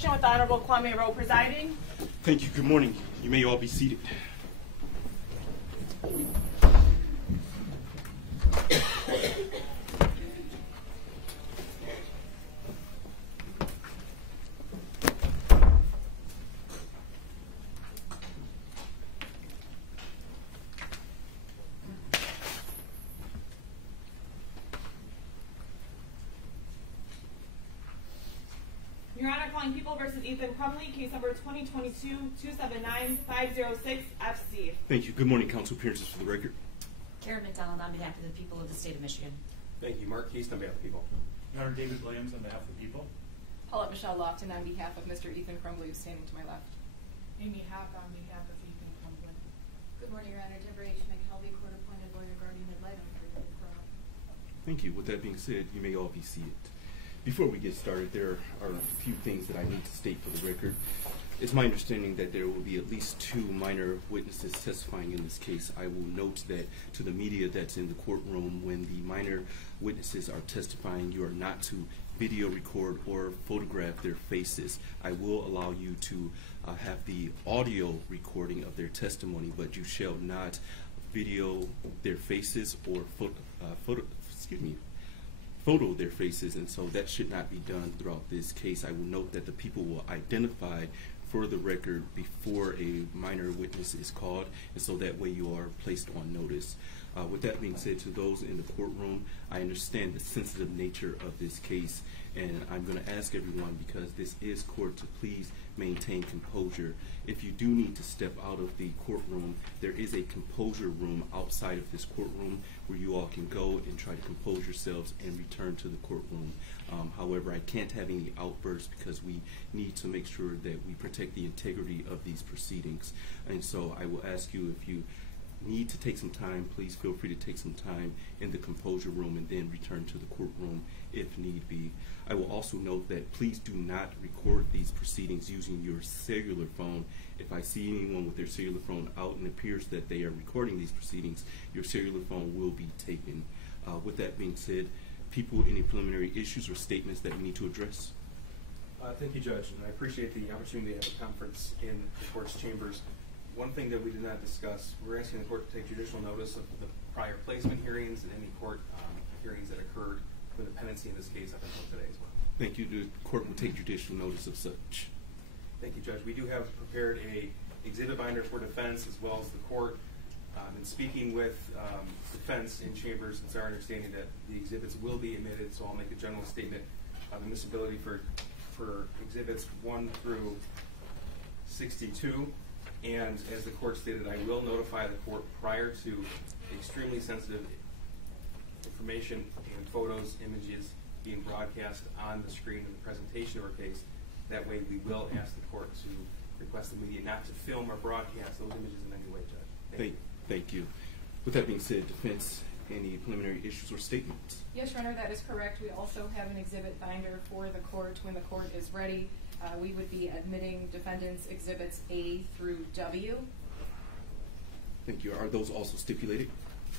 session with the Honorable Kwame Rowe presiding. Thank you. Good morning. You may all be seated. Your Honor, calling People v. Ethan Crumley, case number 2022-279-506-FC. Thank you. Good morning, counsel. Appearances for the record. Karen McDonald on behalf of the people of the state of Michigan. Thank you. Mark Case on behalf of the people. Your Honor, David Williams on behalf of the people. Paulette Michelle Lofton on behalf of Mr. Ethan Crumley, who's standing to my left. Amy Hack on behalf of Ethan Crumley. Good morning, Your Honor. Deborah H. McKelvey, court-appointed lawyer, guardian ad litem for Ethan Crumley. Thank you. With that being said, you may all be seated. Before we get started, there are a few things that I need to state for the record. It's my understanding that there will be at least 2 minor witnesses testifying in this case. I will note that to the media that's in the courtroom, when the minor witnesses are testifying, you are not to video record or photograph their faces. I will allow you to have the audio recording of their testimony, but you shall not video their faces or photo their faces, and so that should not be done throughout this case. I will note that the people will identify for the record before a minor witness is called, and so that way you are placed on notice. With that being said, to those in the courtroom, I understand the sensitive nature of this case, and I'm going to ask everyone, because this is court, to please maintain composure. If you do need to step out of the courtroom, there is a composure room outside of this courtroom where you all can go and try to compose yourselves and return to the courtroom. However, I can't have any outbursts because we need to make sure that we protect the integrity of these proceedings. And so I will ask you, if you need to take some time, please feel free to take some time in the composure room and then return to the courtroom if need be. I will also note that please do not record these proceedings using your cellular phone. If I see anyone with their cellular phone out and it appears that they are recording these proceedings, your cellular phone will be taken. With that being said, people, any preliminary issues or statements that we need to address? Thank you, Judge, and I appreciate the opportunity to have a conference in the court's chambers. One thing that we did not discuss, we're asking the court to take judicial notice of the prior placement hearings and any court hearings that occurred for the pendency in this case up until today as well. Thank you. The court will take judicial notice of such. Thank you, Judge. We do have prepared a exhibit binder for defense as well as the court. In speaking with defense in chambers, it's our understanding that the exhibits will be admitted, so I'll make a general statement of admissibility for exhibits 1 through 62. And as the court stated, I will notify the court prior to extremely sensitive information and photos, images being broadcast on the screen in the presentation of our case. That way we will ask the court to request the media not to film or broadcast those images in any way, Judge. Thank you. With that being said, defense, any preliminary issues or statements? Yes, Your Honor, that is correct. We also have an exhibit binder for the court when the court is ready. We would be admitting defendants' exhibits A through W. Thank you. Are those also stipulated?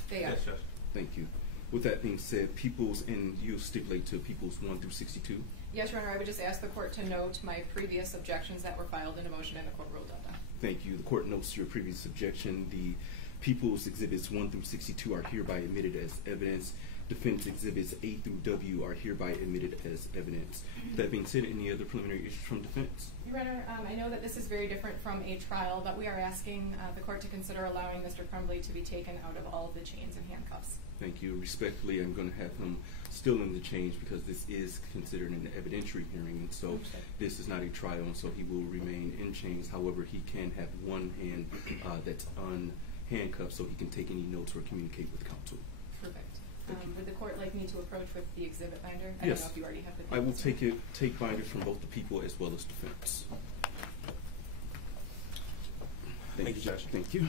They are. Yes, Judge. Thank you. With that being said, people's, and you stipulate to people's 1 through 62? Yes, Your Honor, I would just ask the court to note my previous objections that were filed in a motion and the court ruled on them. Thank you. The court notes your previous objection. The people's exhibits 1 through 62 are hereby admitted as evidence. Defense exhibits A through W are hereby admitted as evidence. With that being said, any other preliminary issues from defense? Your Honor, I know that this is very different from a trial, but we are asking the court to consider allowing Mr. Crumley to be taken out of all of the chains and handcuffs. Thank you. Respectfully, I'm going to have him still in the chains because this is considered an evidentiary hearing, and so this is not a trial, and so he will remain in chains. However, he can have one hand that's unhandcuffed so he can take any notes or communicate with counsel. Perfect. Would the court like me to approach with the exhibit binder? I Yes. don't know if you already have the I will take binders from both the people as well as defense. Thank you, Judge. Thank you.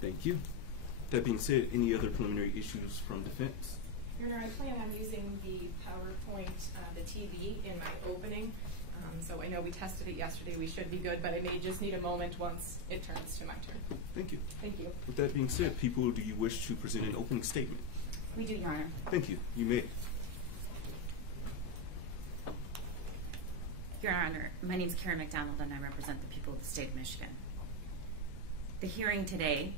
Thank you. That being said, any other preliminary issues from defense? Your Honor, I plan on using the PowerPoint, the TV in my opening. So I know we tested it yesterday. We should be good, but I may just need a moment once it turns to my turn. Thank you. Thank you. With that being said, people, do you wish to present an opening statement? We do, Your Honor. Thank you. You may. Your Honor, my name is Karen McDonald and I represent the people of the state of Michigan. The hearing today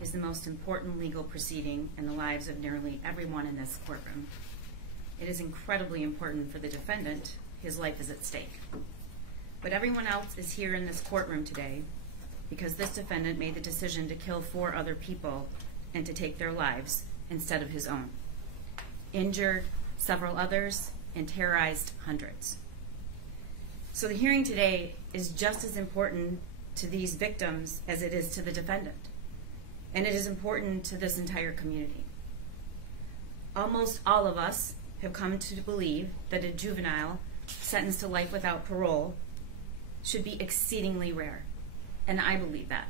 is the most important legal proceeding in the lives of nearly everyone in this courtroom. It is incredibly important for the defendant. His life is at stake. But everyone else is here in this courtroom today because this defendant made the decision to kill 4 other people and to take their lives instead of his own, injured several others, and terrorized hundreds. So the hearing today is just as important to these victims as it is to the defendant. And it is important to this entire community. Almost all of us have come to believe that a juvenile sentenced to life without parole should be exceedingly rare. And I believe that.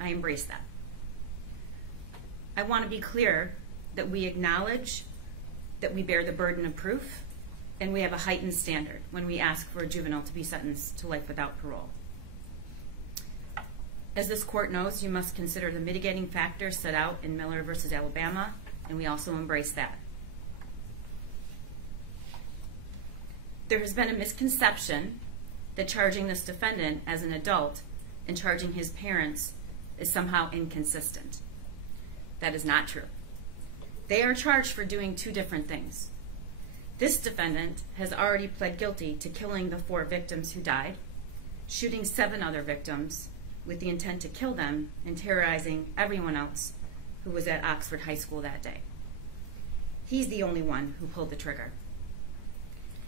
I embrace that. I want to be clear that we acknowledge that we bear the burden of proof and we have a heightened standard when we ask for a juvenile to be sentenced to life without parole. As this court knows, you must consider the mitigating factors set out in Miller v. Alabama, and we also embrace that. There has been a misconception that charging this defendant as an adult and charging his parents is somehow inconsistent. That is not true. They are charged for doing 2 different things. This defendant has already pled guilty to killing the 4 victims who died, shooting 7 other victims with the intent to kill them, and terrorizing everyone else who was at Oxford High School that day. He's the only one who pulled the trigger.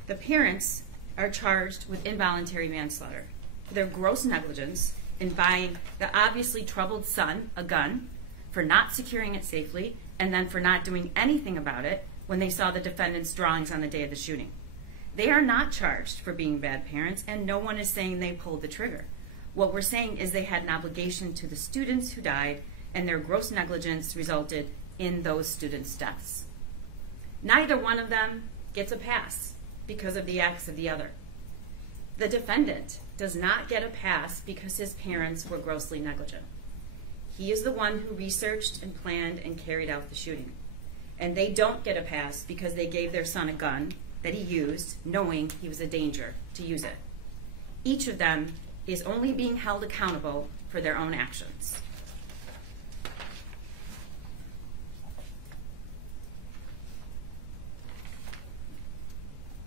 The parents are charged with involuntary manslaughter for their gross negligence in buying the obviously troubled son a gun, for not securing it safely, and then for not doing anything about it when they saw the defendant's drawings on the day of the shooting. They are not charged for being bad parents, and no one is saying they pulled the trigger. What we're saying is they had an obligation to the students who died, and their gross negligence resulted in those students' deaths. Neither one of them gets a pass because of the acts of the other. The defendant does not get a pass because his parents were grossly negligent. He is the one who researched and planned and carried out the shooting. And they don't get a pass because they gave their son a gun that he used, knowing he was a danger to use it. Each of them is only being held accountable for their own actions.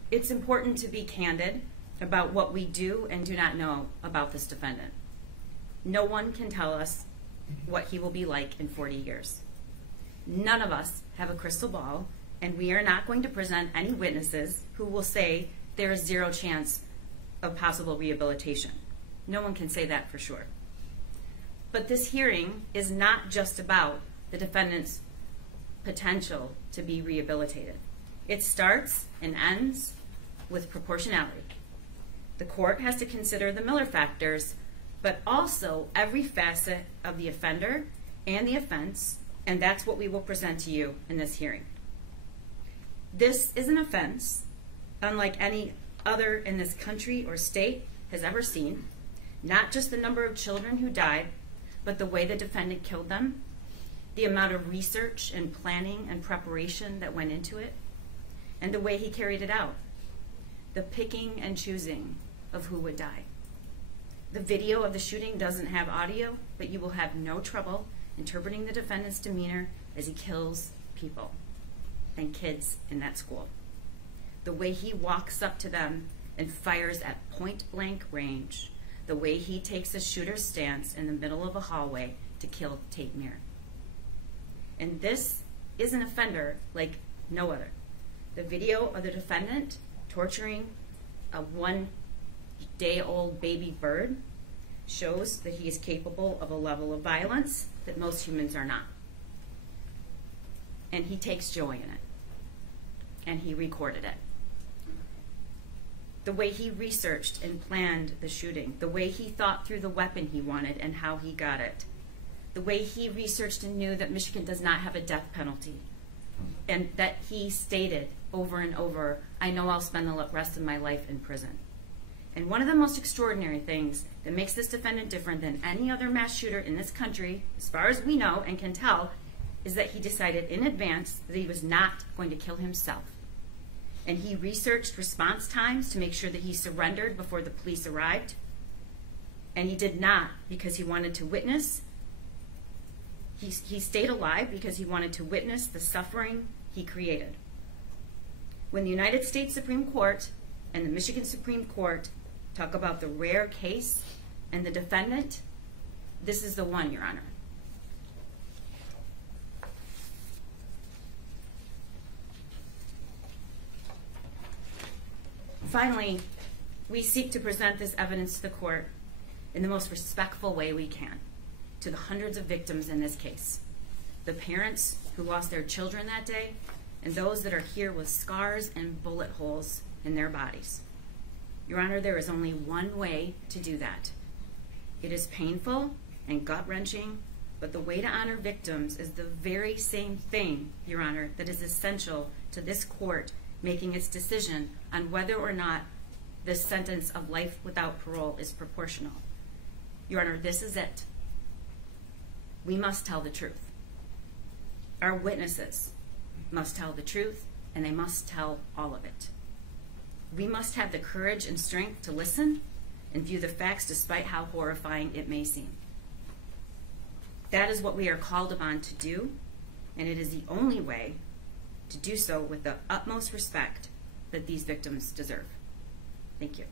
It's important to be candid about what we do and do not know about this defendant. No one can tell us what he will be like in 40 years. None of us have a crystal ball, and we are not going to present any witnesses who will say there is 0 chance of possible rehabilitation. No one can say that for sure. But this hearing is not just about the defendant's potential to be rehabilitated. It starts and ends with proportionality. The court has to consider the Miller factors, but also every facet of the offender and the offense, and that's what we will present to you in this hearing. This is an offense unlike any other in this country or state has ever seen. Not just the number of children who died, but the way the defendant killed them, the amount of research and planning and preparation that went into it, and the way he carried it out, the picking and choosing of who would die. The video of the shooting doesn't have audio, but you will have no trouble interpreting the defendant's demeanor as he kills people and kids in that school. The way he walks up to them and fires at point-blank range, the way he takes a shooter's stance in the middle of a hallway to kill Tate Meir. And this is an offender like no other. The video of the defendant torturing a 1-day-old baby bird shows that he is capable of a level of violence that most humans are not. And he takes joy in it. And he recorded it. The way he researched and planned the shooting, the way he thought through the weapon he wanted and how he got it, the way he researched and knew that Michigan does not have a death penalty, and that he stated over and over, I know I'll spend the rest of my life in prison. And one of the most extraordinary things that makes this defendant different than any other mass shooter in this country, as far as we know and can tell, is that he decided in advance that he was not going to kill himself. and he researched response times to make sure that he surrendered before the police arrived. And he did not because he wanted to witness. He stayed alive because he wanted to witness the suffering he created. When the United States Supreme Court and the Michigan Supreme Court talk about the rare case and the defendant, this is the one, Your Honor. Finally, we seek to present this evidence to the court in the most respectful way we can to the hundreds of victims in this case, the parents who lost their children that day, and those that are here with scars and bullet holes in their bodies. Your Honor, there is only one way to do that. It is painful and gut-wrenching, but the way to honor victims is the very same thing, Your Honor, that is essential to this court making its decision on whether or not this sentence of life without parole is proportional. Your Honor, this is it. We must tell the truth. Our witnesses must tell the truth, and they must tell all of it. We must have the courage and strength to listen and view the facts despite how horrifying it may seem. That is what we are called upon to do, and it is the only way to do so with the utmost respect that these victims deserve. Thank you.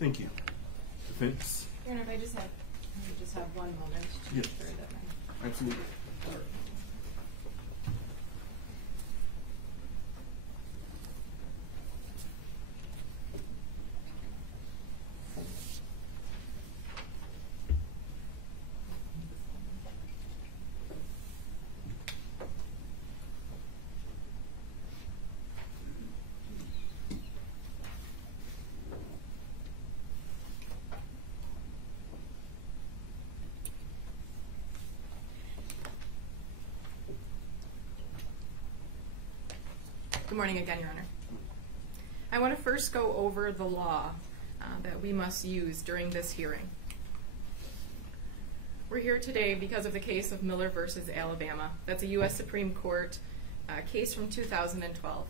Thank you. Defense? Your Honor, if I just have one moment to Yes. ensure that my Absolutely. Good morning again, Your Honor. I want to first go over the law that we must use during this hearing. We're here today because of the case of Miller versus Alabama. That's a U.S. Supreme Court case from 2012.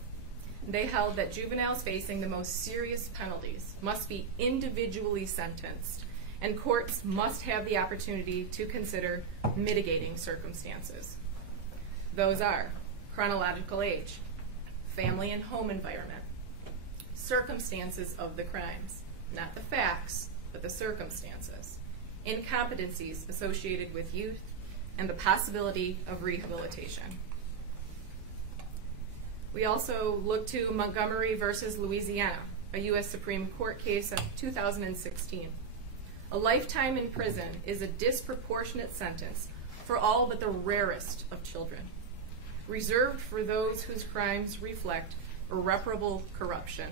They held that juveniles facing the most serious penalties must be individually sentenced, and courts must have the opportunity to consider mitigating circumstances. Those are chronological age, family and home environment, circumstances of the crimes, not the facts, but the circumstances, incompetencies associated with youth, and the possibility of rehabilitation. We also look to Montgomery versus Louisiana, a U.S. Supreme Court case of 2016. A lifetime in prison is a disproportionate sentence for all but the rarest of children, reserved for those whose crimes reflect irreparable corruption.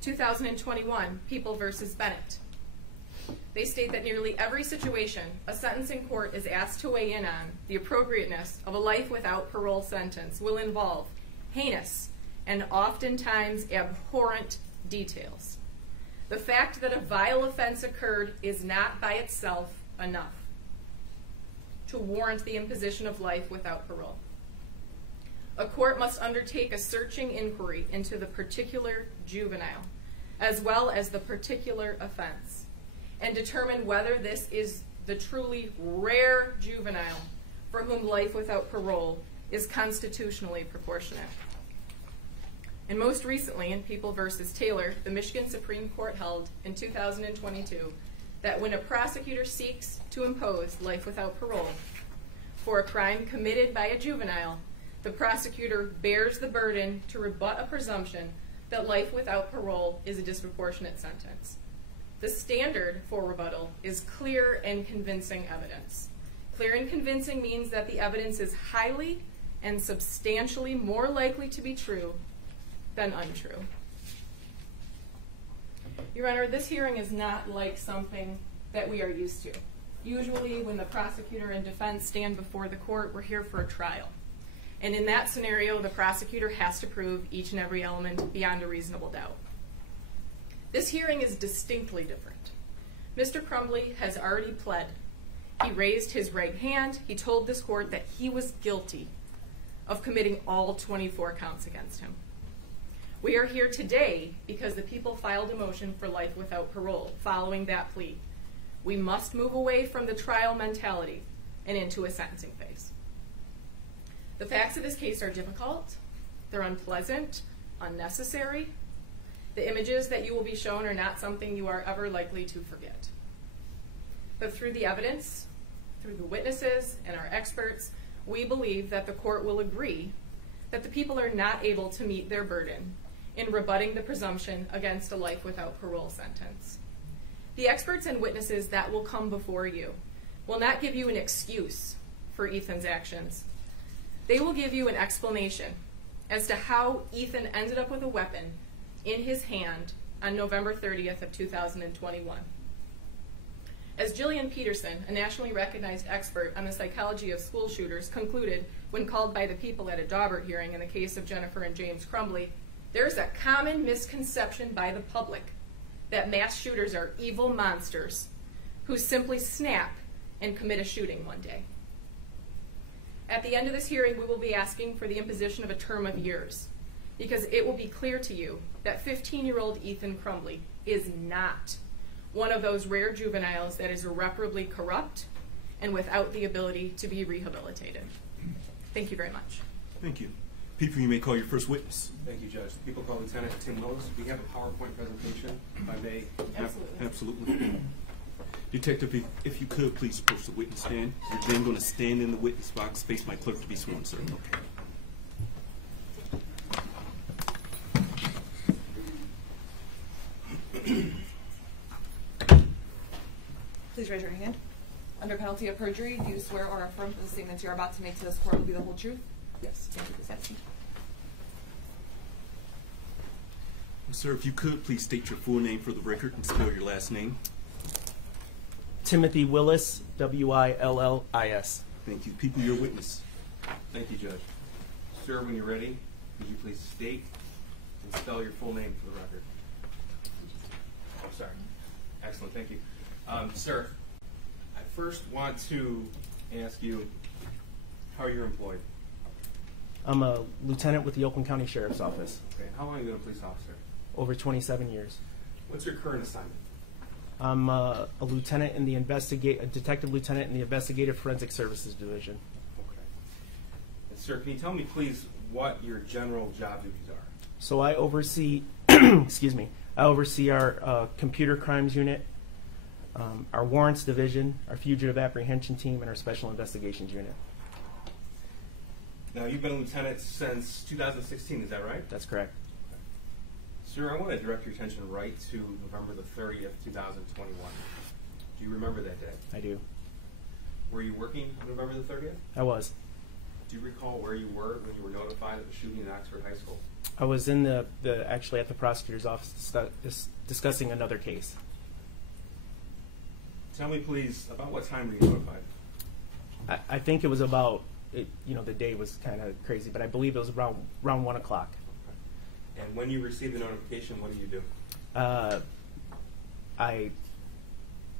2021, People versus Bennett. They state that nearly every situation a sentencing court is asked to weigh in on the appropriateness of a life without parole sentence will involve heinous and oftentimes abhorrent details. The fact that a vile offense occurred is not by itself enough to warrant the imposition of life without parole. A court must undertake a searching inquiry into the particular juvenile, as well as the particular offense, and determine whether this is the truly rare juvenile for whom life without parole is constitutionally proportionate. And most recently, in People versus Taylor, the Michigan Supreme Court held in 2022 that when a prosecutor seeks to impose life without parole for a crime committed by a juvenile, the prosecutor bears the burden to rebut a presumption that life without parole is a disproportionate sentence. The standard for rebuttal is clear and convincing evidence. Clear and convincing means that the evidence is highly and substantially more likely to be true than untrue. Your Honor, this hearing is not like something that we are used to. Usually when the prosecutor and defense stand before the court, we're here for a trial. And in that scenario, the prosecutor has to prove each and every element beyond a reasonable doubt. This hearing is distinctly different. Mr. Crumbly has already pled. He raised his right hand. He told this court that he was guilty of committing all 24 counts against him. We are here today because the people filed a motion for life without parole following that plea. We must move away from the trial mentality and into a sentencing phase. The facts of this case are difficult, they're unpleasant, unnecessary. The images that you will be shown are not something you are ever likely to forget. But through the evidence, through the witnesses and our experts, we believe that the court will agree that the people are not able to meet their burden in rebutting the presumption against a life without parole sentence. The experts and witnesses that will come before you will not give you an excuse for Ethan's actions. They will give you an explanation as to how Ethan ended up with a weapon in his hand on November 30th of 2021. As Jillian Peterson, a nationally recognized expert on the psychology of school shooters, concluded when called by the people at a Daubert hearing in the case of Jennifer and James Crumbley, there's a common misconception by the public that mass shooters are evil monsters who simply snap and commit a shooting one day. At the end of this hearing, we will be asking for the imposition of a term of years, because it will be clear to you that 15-year-old Ethan Crumbley is not one of those rare juveniles that is irreparably corrupt and without the ability to be rehabilitated. Thank you very much. Thank you. People, you may call your first witness. Thank you, Judge. People call Lieutenant Tim Willis. We have a PowerPoint presentation, if I may. Absolutely. Absolutely. Detective, if you could, please approach the witness stand. You're then going to stand in the witness box, face my clerk to be sworn, sir. Okay. Please raise your hand. Under penalty of perjury, do you swear or affirm that the statements you're about to make to this court will be the whole truth? Yes. Thank you, Ms. Epstein. Sir, if you could, please state your full name for the record and spell your last name. Timothy Willis, W-I-L-L-I-S. Thank you. People, your witness. Thank you, Judge. Sir, when you're ready, would you please state and spell your full name for the record? Oh, sorry. Excellent, thank you. Sir, I first want to ask you how you're employed. I'm a lieutenant with the Oakland County Sheriff's Office. Okay, how long have you been a police officer? Over 27 years. What's your current assignment? I'm a lieutenant in the a detective lieutenant in the Investigative Forensic Services Division. Okay. And sir, can you tell me, please, what your general job duties are? So I oversee, excuse me, I oversee our computer crimes unit, our warrants division, our fugitive apprehension team, and our special investigations unit. Now, you've been a lieutenant since 2016, is that right? That's correct. Sir, I want to direct your attention right to November the 30th, 2021. Do you remember that day? I do. Were you working on November the 30th? I was. Do you recall where you were when you were notified of the shooting in Oxford High School? I was in actually at the prosecutor's office discussing another case. Tell me, please, about what time were you notified? I think it was about, the day was kind of crazy, but I believe it was around 1 o'clock. And when you received the notification, what did you do? I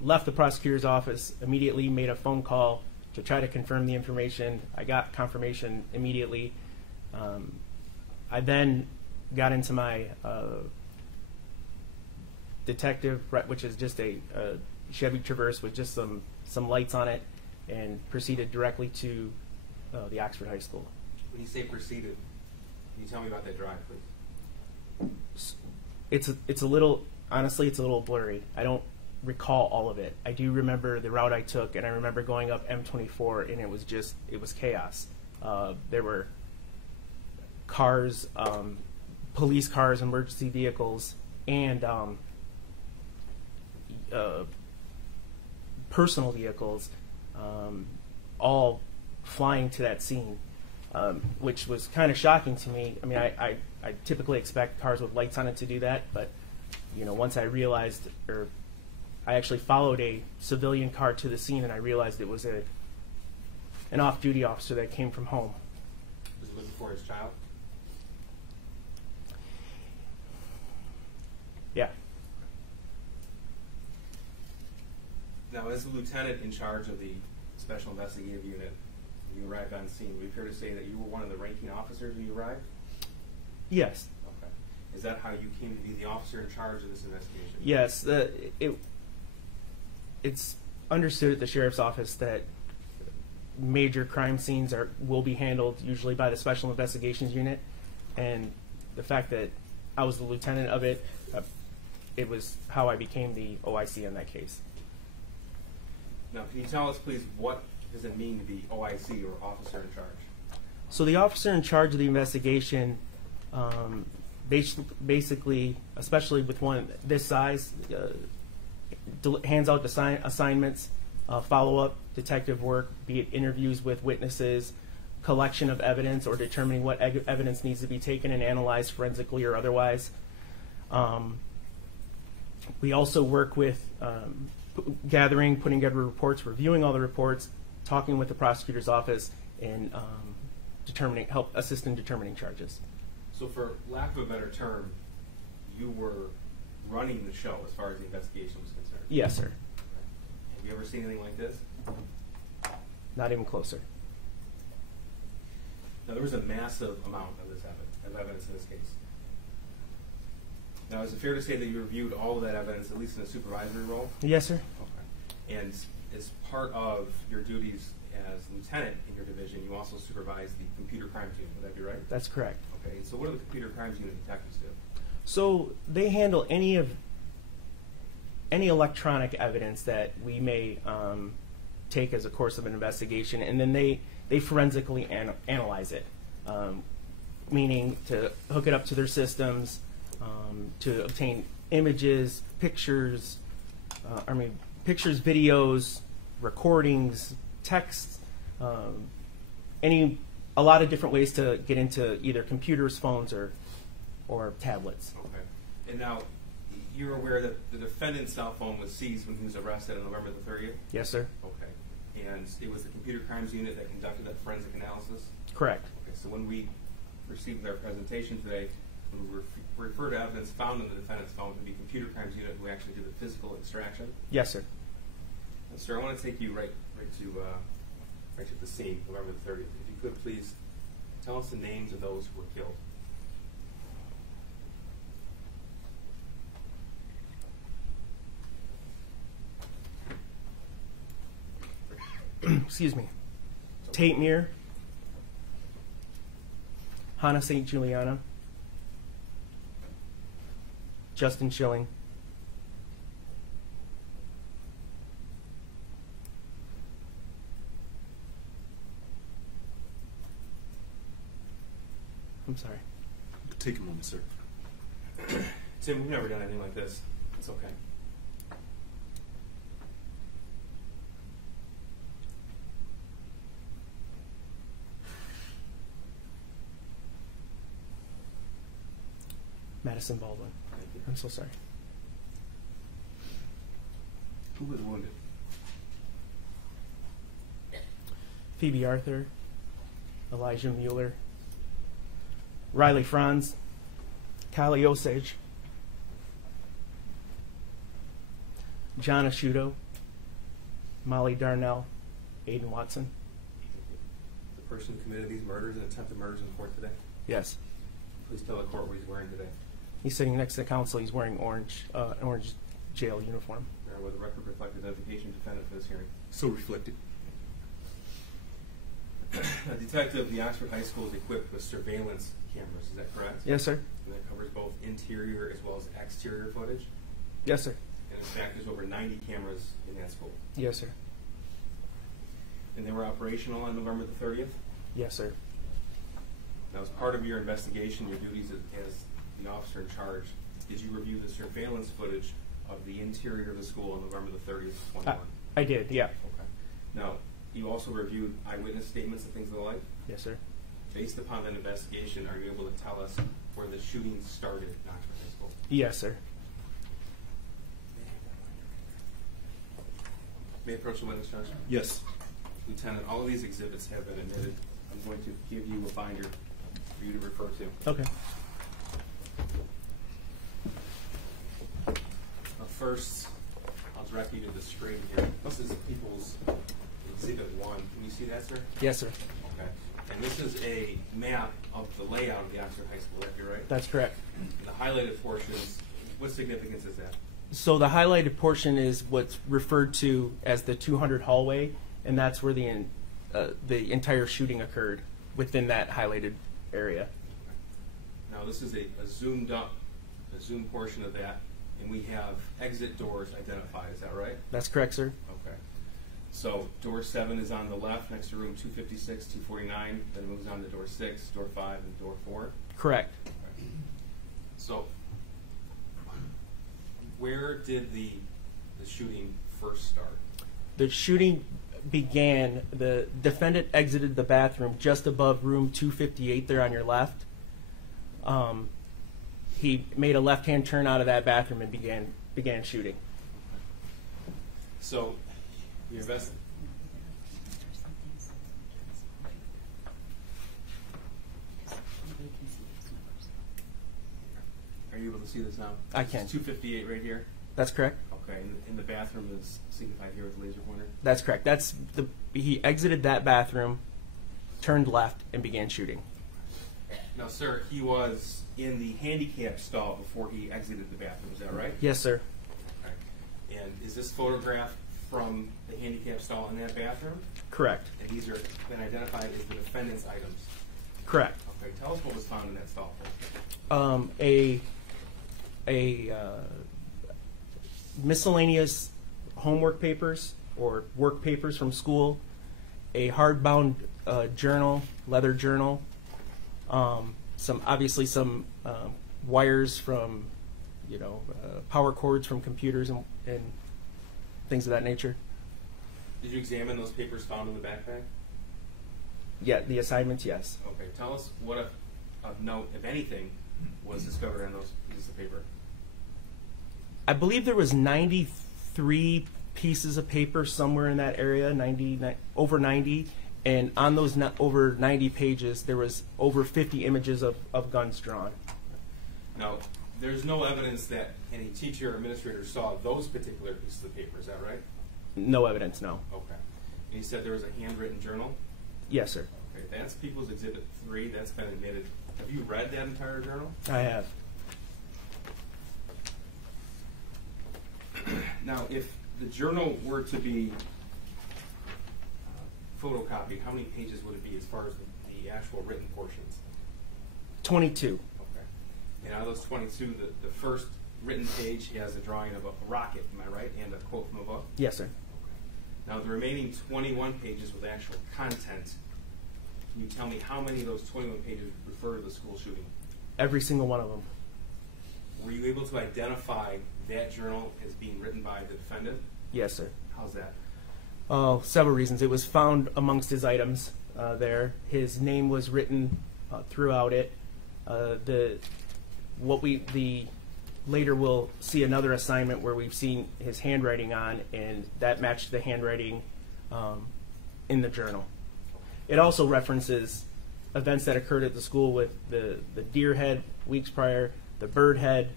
left the prosecutor's office, immediately made a phone call to try to confirm the information. I got confirmation immediately. I then got into my detective, which is just a Chevy Traverse with just some lights on it, and proceeded directly to the Oxford High School. When you say proceeded, can you tell me about that drive, please? It's a little, honestly, it's a little blurry. I don't recall all of it. I do remember the route I took, and I remember going up M24, and it was chaos. There were cars, police cars, emergency vehicles, and personal vehicles, all flying to that scene, which was kind of shocking to me. I mean, I typically expect cars with lights on it to do that, but once I realized, or I actually followed a civilian car to the scene, and I realized it was an off-duty officer that came from home. Was he looking for his child? Yeah. Now, as the lieutenant in charge of the Special Investigative Unit, you arrived on scene. Would it be fair to say that you were one of the ranking officers when you arrived? Yes. Okay. Is that how you came to be the officer in charge of this investigation? Yes. It's understood at the sheriff's office that major crime scenes will be handled usually by the Special Investigations Unit, and the fact that I was the lieutenant of it, it was how I became the OIC in that case. Now, can you tell us, please, what does it mean to be OIC, or officer in charge? So the officer in charge of the investigation, basically, especially with one this size, hands out assignments, follow-up detective work, be it interviews with witnesses, collection of evidence, or determining what evidence needs to be taken and analyzed forensically or otherwise. We also work with putting together reports, reviewing all the reports, talking with the prosecutor's office, and help assist in determining charges. So, for lack of a better term, you were running the show as far as the investigation was concerned? Yes, sir. Have you ever seen anything like this? Not even closer. Now, there was a massive amount of evidence in this case. Now, is it fair to say that you reviewed all of that evidence, at least in a supervisory role? Yes, sir. Okay. And as part of your duties as lieutenant in your division, you also supervise the computer crimes unit. Would that be right? That's correct. Okay. So what do the computer crimes unit detectives do? So they handle any electronic evidence that we may take as a course of an investigation, and then they forensically analyze it, meaning to hook it up to their systems, to obtain images, pictures, videos, recordings, texts, a lot of different ways to get into either computers, phones, or tablets. Okay. And now, you're aware that the defendant's cell phone was seized when he was arrested on November the 30th? Yes, sir. Okay. And it was the computer crimes unit that conducted that forensic analysis? Correct. Okay. So when we received our presentation today, when we refer to evidence found in the defendant's phone to be computer crimes unit who actually did the physical extraction? Yes, sir. And sir, I want to take you right to the scene, November the 30th. If you could please tell us the names of those who were killed. Excuse me. Tate Muir, Hannah St. Juliana, Justin Schilling, I'm sorry. Take a moment, sir. Tim, we've never done anything like this. It's okay. Madison Baldwin. Thank you. I'm so sorry. Who was wounded? Phoebe Arthur, Elijah Mueller, Riley Franz, Kylie Osage, John Asciuto, Molly Darnell, Aiden Watson. The person who committed these murders and attempted murders in court today? Yes. Please tell the court what he's wearing today. He's sitting next to the counsel. He's wearing orange jail uniform. Will the record reflect the identification of the defendant for this hearing? So reflected. Detective, the Oxford High School is equipped with surveillance cameras. Is that correct? Yes, sir. And that covers both interior as well as exterior footage? Yes, sir. And in fact, there's over 90 cameras in that school. Yes, sir. And they were operational on November the 30th? Yes, sir. Now, as part of your investigation, your duties as the officer in charge, did you review the surveillance footage of the interior of the school on November the 30th, 21? I did, yeah. Okay. Now, you also reviewed eyewitness statements and things of the like? Yes, sir. Based upon that investigation, are you able to tell us where the shooting started in Oxford High School? Yes, sir. May I approach the witness, Judge? Yes. Lieutenant, all of these exhibits have been admitted. I'm going to give you a binder for you to refer to. Okay. First, I'll direct you to the screen here. This is People's Exhibit 1. Can you see that, sir? Yes, sir. Okay. And this is a map of the layout of the Oxford High School, that be right? That's correct. And the highlighted portions, what significance is that? So the highlighted portion is what's referred to as the 200 hallway, and that's where the entire shooting occurred within that highlighted area. Now, this is a zoomed up, a zoomed portion of that, and we have exit doors identified. Is that right? That's correct, sir. Okay. So door 7 is on the left next to room 256, 249. Then it moves on to door 6, door 5, and door 4. Correct. Okay. So where did the shooting first start? The shooting began, the defendant exited the bathroom just above room 258 there on your left. He made a left-hand turn out of that bathroom and began shooting. So your best. Are you able to see this now? I can. It's 258 right here. That's correct. Okay, and the bathroom is signified here with the laser pointer. That's correct. He exited that bathroom, turned left, and began shooting. Now, sir, he was in the handicap stall before he exited the bathroom. Is that right? Yes, sir. Okay. And is this photograph from the handicap stall in that bathroom? Correct. And these are been identified as the defendant's items. Correct. Okay. Tell us what was found in that stall. Miscellaneous homework papers or work papers from school, a hardbound journal, leather journal, some wires from, power cords from computers and things of that nature. Did you examine those papers found in the backpack? Yeah, the assignments, yes. Okay. Tell us what of note, if anything, was discovered on those pieces of paper. I believe there was 93 pieces of paper somewhere in that area, over 90, and on those over 90 pages, there was over 50 images of guns drawn. Now, there's no evidence that any teacher or administrator saw those particular pieces of paper. Is that right? No evidence, no. Okay. And you said there was a handwritten journal? Yes, sir. Okay, that's People's Exhibit 3. That's been admitted. Have you read that entire journal? I have. Now, if the journal were to be photocopied, how many pages would it be as far as the actual written portions? 22. Okay. And out of those 22, the first written page has a drawing of a rocket, am I right? And a quote from a book? Yes, sir. Okay. Now, the remaining 21 pages with actual content, can you tell me how many of those 21 pages refer to the school shooting? Every single one of them. Were you able to identify that journal as being written by the defendant? Yes, sir. How's that? Several reasons. It was found amongst his items there. His name was written throughout it. Later we'll see another assignment where we've seen his handwriting on, and that matched the handwriting in the journal. It also references events that occurred at the school with the deer head weeks prior, the bird head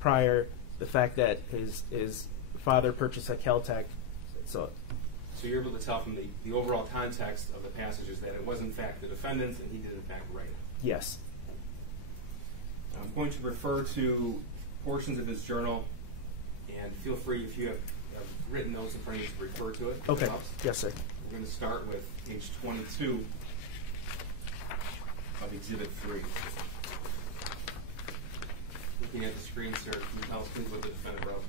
prior, the fact that his father purchased a Caltech. So you're able to tell from the overall context of the passages that it was in fact the defendant's and he did in fact write it. Yes. I'm going to refer to portions of his journal, and feel free if you have written notes in front of you to refer to it. Okay. Yes, sir. We're going to start with page 22 of Exhibit 3. Looking at the screen, sir, can you tell us please what the defendant wrote?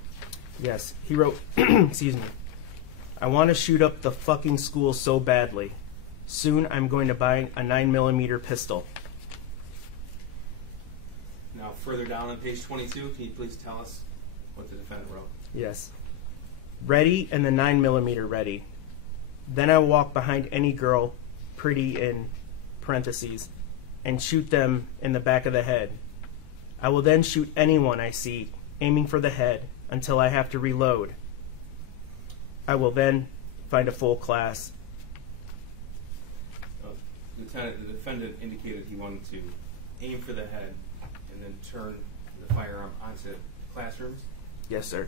Yes. He wrote, excuse me, I want to shoot up the fucking school so badly. Soon I'm going to buy a 9mm pistol. Now, further down on page 22, can you please tell us what the defendant wrote? Yes. Ready and the 9mm ready. Then I walk behind any girl, pretty in parentheses, and shoot them in the back of the head. I will then shoot anyone I see, aiming for the head, until I have to reload. I will then find a full class. Lieutenant, the defendant indicated he wanted to aim for the head and then turn the firearm onto classrooms. Yes, sir.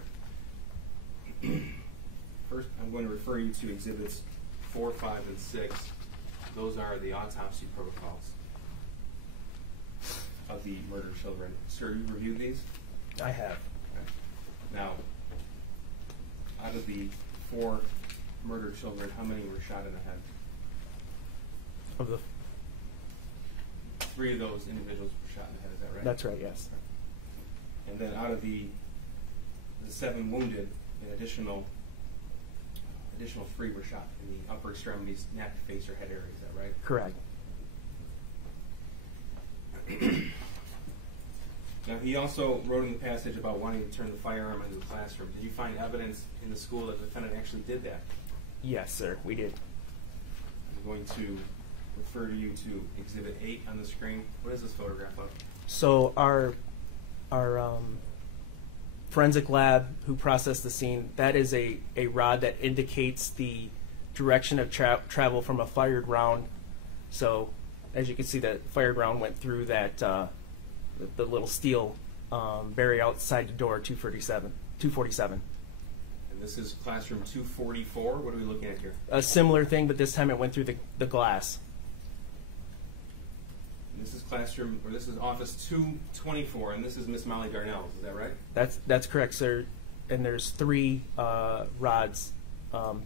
First, I'm going to refer you to Exhibits 4, 5, and 6, those are the autopsy protocols of the murdered children. Sir, you reviewed these? I have. Okay. Now, out of the 4 murdered children, how many were shot in the head? Of the 3 of those individuals were shot in the head, is that right? That's right, yes. And then out of the 7 wounded, an additional 3 were shot in the upper extremities, neck, face, or head area, is that right? Correct. Now, he also wrote in the passage about wanting to turn the firearm into the classroom. Did you find evidence in the school that the defendant actually did that? Yes, sir, we did. I'm going to refer you to Exhibit 8 on the screen. What is this photograph of? So our forensic lab who processed the scene, that is a rod that indicates the direction of travel from a fired round. So as you can see, that fired round went through that the little steel barrier outside the door, 247. And this is classroom 244. What are we looking at here? A similar thing, but this time it went through the glass. And this is classroom, or this is office 224, and this is Miss Molly Darnell's. Is that right? That's correct, sir. And there's 3 rods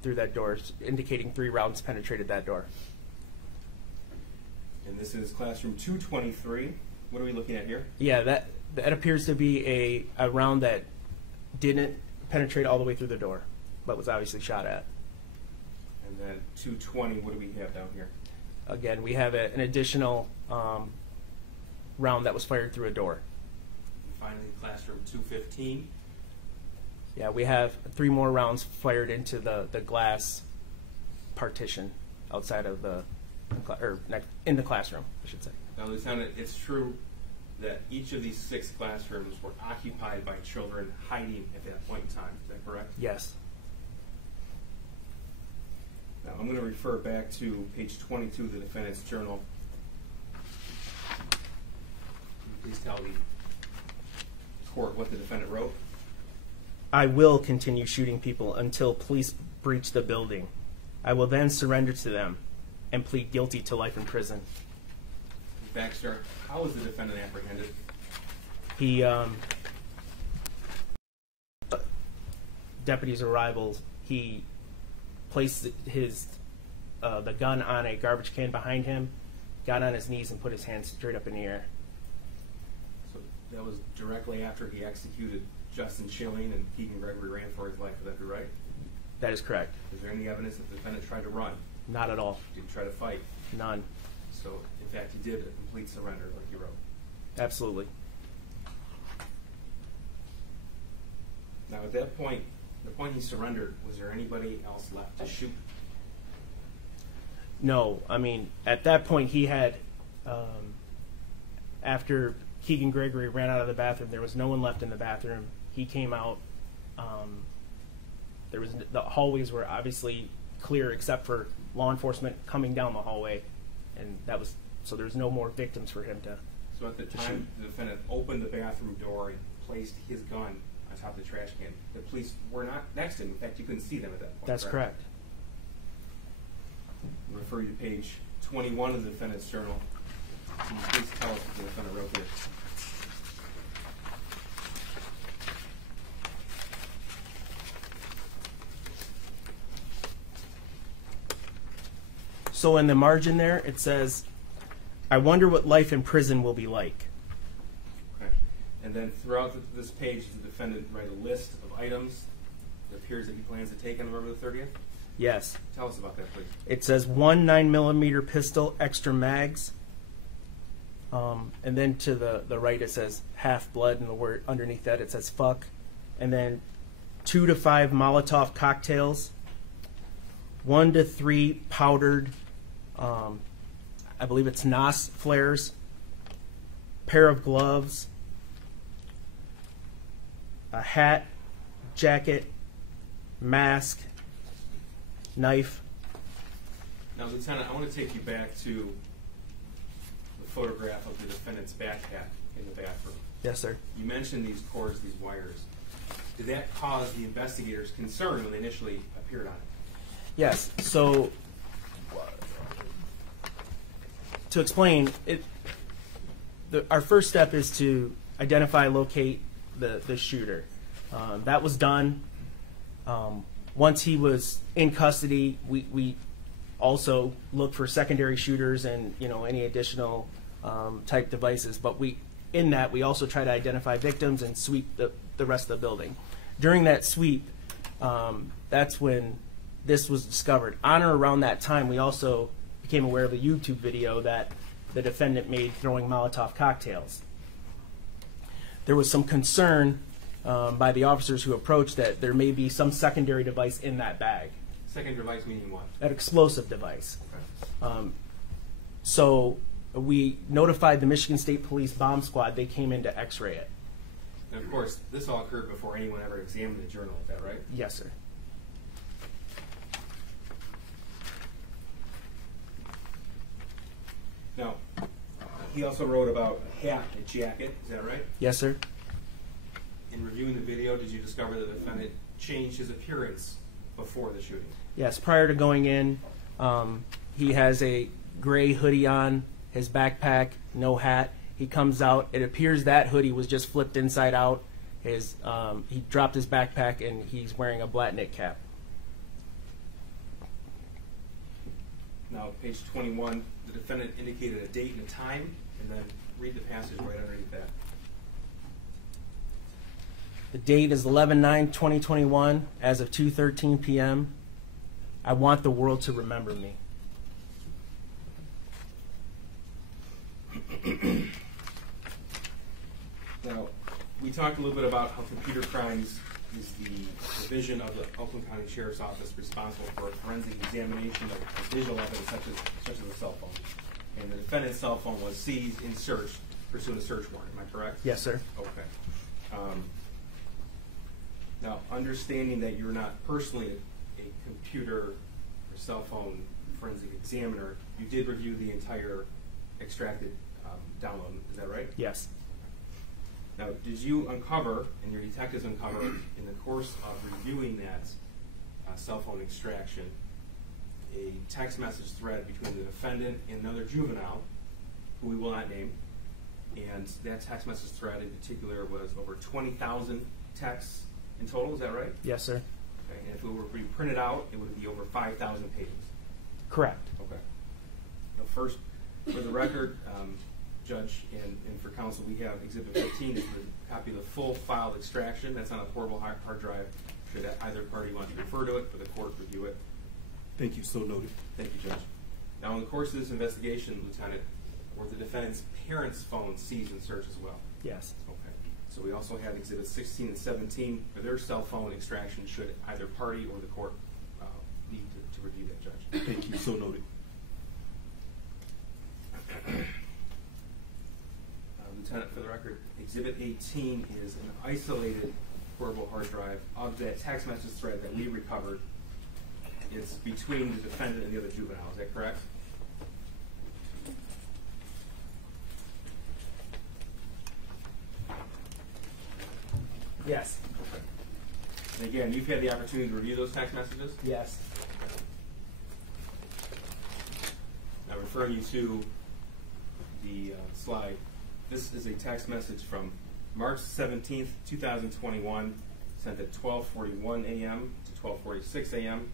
through that door, indicating 3 rounds penetrated that door. And this is classroom 223. What are we looking at here? Yeah, that appears to be a round that didn't penetrate all the way through the door, but was obviously shot at. And then 220, what do we have down here? Again, we have an additional round that was fired through a door. And finally, classroom 215. Yeah, we have 3 more rounds fired into the glass partition outside of in the classroom, I should say. Now, Lieutenant, it's true that each of these 6 classrooms were occupied by children hiding at that point in time. Is that correct? Yes. Now, I'm going to refer back to page 22 of the defendant's journal. Please tell the court what the defendant wrote. I will continue shooting people until police breach the building. I will then surrender to them and plead guilty to life in prison. Baxter, how was the defendant apprehended? He, deputy's arrival, he placed the gun on a garbage can behind him, got on his knees and put his hands straight up in the air. So that was directly after he executed Justin Schilling and Keegan Gregory ran for his life. Would that be right? That is correct. Is there any evidence that the defendant tried to run? Not at all. Did he try to fight? None. So, in fact, he did a complete surrender, like you wrote. Absolutely. Now, at that point, the point he surrendered, was there anybody else left to shoot? No. I mean, at that point, he had, after Keegan Gregory ran out of the bathroom, there was no one left in the bathroom. He came out. The hallways were obviously clear except for law enforcement coming down the hallway, and so there was no more victims for him to. So at the time the defendant opened the bathroom door and placed his gun on top of the trash can, the police were not next to him. In fact, you couldn't see them at that point. That's correct. I'll refer you to page 21 of the defendant's journal. Can you please tell us what the defendant wrote here? So in the margin there, it says, I wonder what life in prison will be like. Okay. And then throughout this page, does the defendant write a list of items it appears that he plans to take on November the 30th? Yes. Tell us about that, please. It says 1 9mm pistol, extra mags. And then to the right it says half blood, and the word underneath that it says fuck. And then 2 to 5 Molotov cocktails, 1 to 3 powdered, I believe it's NOS flares, pair of gloves, a hat, jacket, mask, knife. Now, Lieutenant, I want to take you back to the photograph of the defendant's backpack in the bathroom. Yes, sir. You mentioned these cords, these wires. Did that cause the investigators concern when they initially appeared on it? Yes. So to explain, our first step is to identify, locate the shooter. That was done. Once he was in custody, we also looked for secondary shooters and any additional type devices. But we also try to identify victims and sweep the rest of the building. During that sweep, that's when this was discovered. On or around that time, we also became aware of a YouTube video that the defendant made throwing Molotov cocktails. There was some concern by the officers who approached that there may be some secondary device in that bag. Second device meaning what? An explosive device. Okay. So we notified the Michigan State Police Bomb Squad. They came in to x-ray it. And of course, this all occurred before anyone ever examined the journal, is that right? Yes, sir. Now, he also wrote about a hat, a jacket, is that right? Yes, sir. In reviewing the video, did you discover the defendant changed his appearance before the shooting? Yes, prior to going in, he has a gray hoodie on, his backpack, no hat. He comes out. It appears that hoodie was just flipped inside out. He dropped his backpack, and he's wearing a black knit cap. Now, page 21, the defendant indicated a date and a time, and then read the passage right underneath that. The date is 11/9/2021 as of 2:13 p.m. I want the world to remember me. Now, we talked a little bit about how computer crimes is the division of the Oakland County Sheriff's Office responsible for a forensic examination of visual evidence such as a cell phone. And the defendant's cell phone was seized in search, pursuant to a search warrant. Am I correct? Yes, sir. Okay. Now, understanding that you're not personally a computer or cell phone forensic examiner, you did review the entire extracted download. Is that right? Yes. Now, did you uncover, and your detectives uncover, in the course of reviewing that cell phone extraction, a text message thread between the defendant and another juvenile, who we will not name, and that text message thread in particular was over 20,000 texts in total, is that right? Yes, sir. Okay. And if it were to be printed out, it would be over 5,000 pages. Correct. Okay. Now, first, for the record, Judge and for counsel, we have Exhibit 15, is the copy of the full filed extraction. That's on a portable hard drive. Should either party want to refer to it or the court review it. Thank you. So noted. Thank you, Judge. Now, in the course of this investigation, Lieutenant, were the defendant's parents' phones seized in search as well? Yes. Okay. So we also have Exhibits 16 and 17 for their cell phone extraction should either party or the court need to review that, Judge. Thank you. So noted. Lieutenant, for the record, Exhibit 18 is an isolated portable hard drive of that text message thread that we recovered. It's between the defendant and the other juvenile. Is that correct? Yes. Okay. And again, you've had the opportunity to review those text messages? Yes. Now, referring you to the slide, this is a text message from March 17th, 2021, sent at 12:41 a.m. to 12:46 a.m.,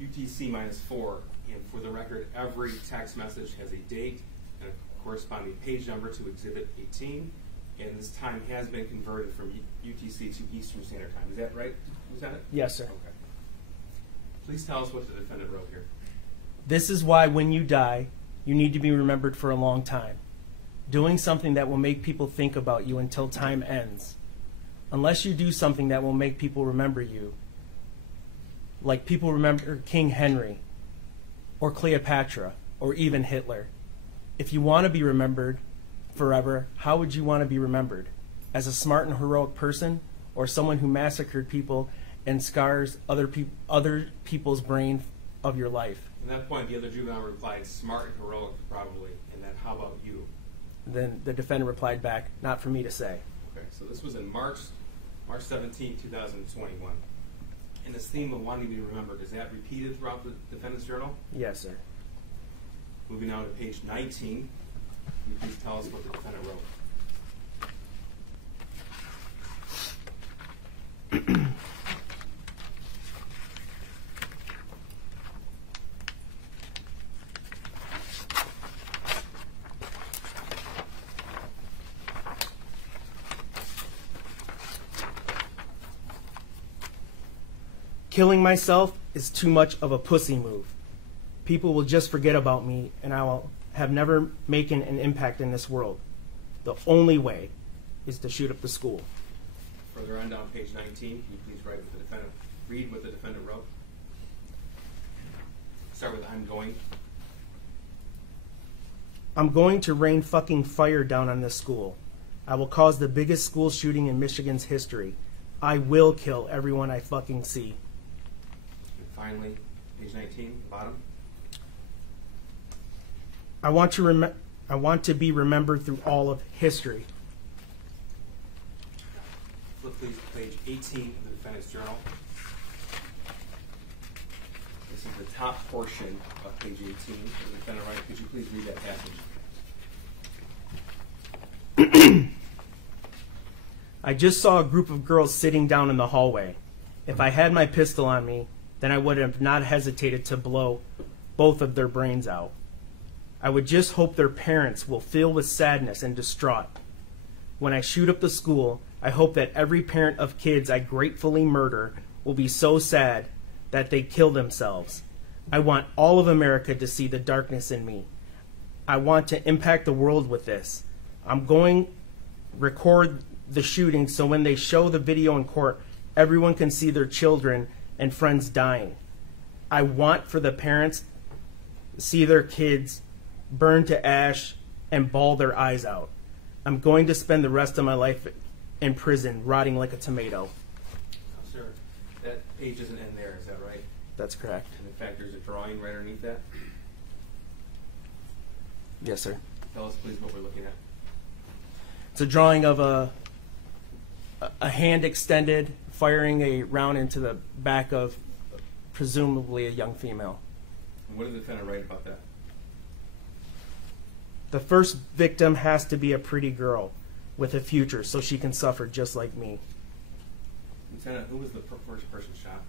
UTC -4. And for the record, every text message has a date and a corresponding page number to Exhibit 18. And this time has been converted from UTC to Eastern Standard Time. Is that right, Lieutenant? Yes, sir. Okay. Please tell us what the defendant wrote here. This is why when you die, you need to be remembered for a long time. Doing something that will make people think about you until time ends. Unless you do something that will make people remember you, like people remember King Henry, or Cleopatra, or even Hitler. If you want to be remembered forever, how would you want to be remembered? As a smart and heroic person, or someone who massacred people and scars other people's brain of your life? At that point, the other juvenile replied, smart and heroic, probably. And then, how about you? Then the defendant replied back, not for me to say. Okay, so this was in March 17, 2021. And this theme of wanting to be remembered, is that repeated throughout the defendant's journal? Yes, sir. Moving on to page 19. Can you please tell us what the defendant wrote? Killing myself is too much of a pussy move. People will just forget about me, and I will have never making an impact in this world. The only way is to shoot up the school. Further on down page 19, can you please read what the defendant wrote? Start with I'm going. I'm going to rain fucking fire down on this school. I will cause the biggest school shooting in Michigan's history. I will kill everyone I fucking see. And finally, page 19, bottom. I want to be remembered through all of history. Flip please to page 18 of the defendant's journal. This is the top portion of page 18 of the defendant writes. Could you please read that passage? I just saw a group of girls sitting down in the hallway. If I had my pistol on me, then I would have not hesitated to blow both of their brains out. I would just hope their parents will feel with sadness and distraught. When I shoot up the school, I hope that every parent of kids I gratefully murder will be so sad that they kill themselves. I want all of America to see the darkness in me. I want to impact the world with this. I'm going to record the shooting so when they show the video in court, everyone can see their children and friends dying. I want for the parents to see their kids burn to ash and bawl their eyes out. I'm going to spend the rest of my life in prison, rotting like a tomato. Sir, that page doesn't end there, is that right? That's correct. And in fact, there's a drawing right underneath that. Yes, sir. Tell us, please, what we're looking at. It's a drawing of a hand extended, firing a round into the back of presumably a young female. And what did the defendant write about that? The first victim has to be a pretty girl with a future so she can suffer just like me. Lieutenant, who was the first person shot?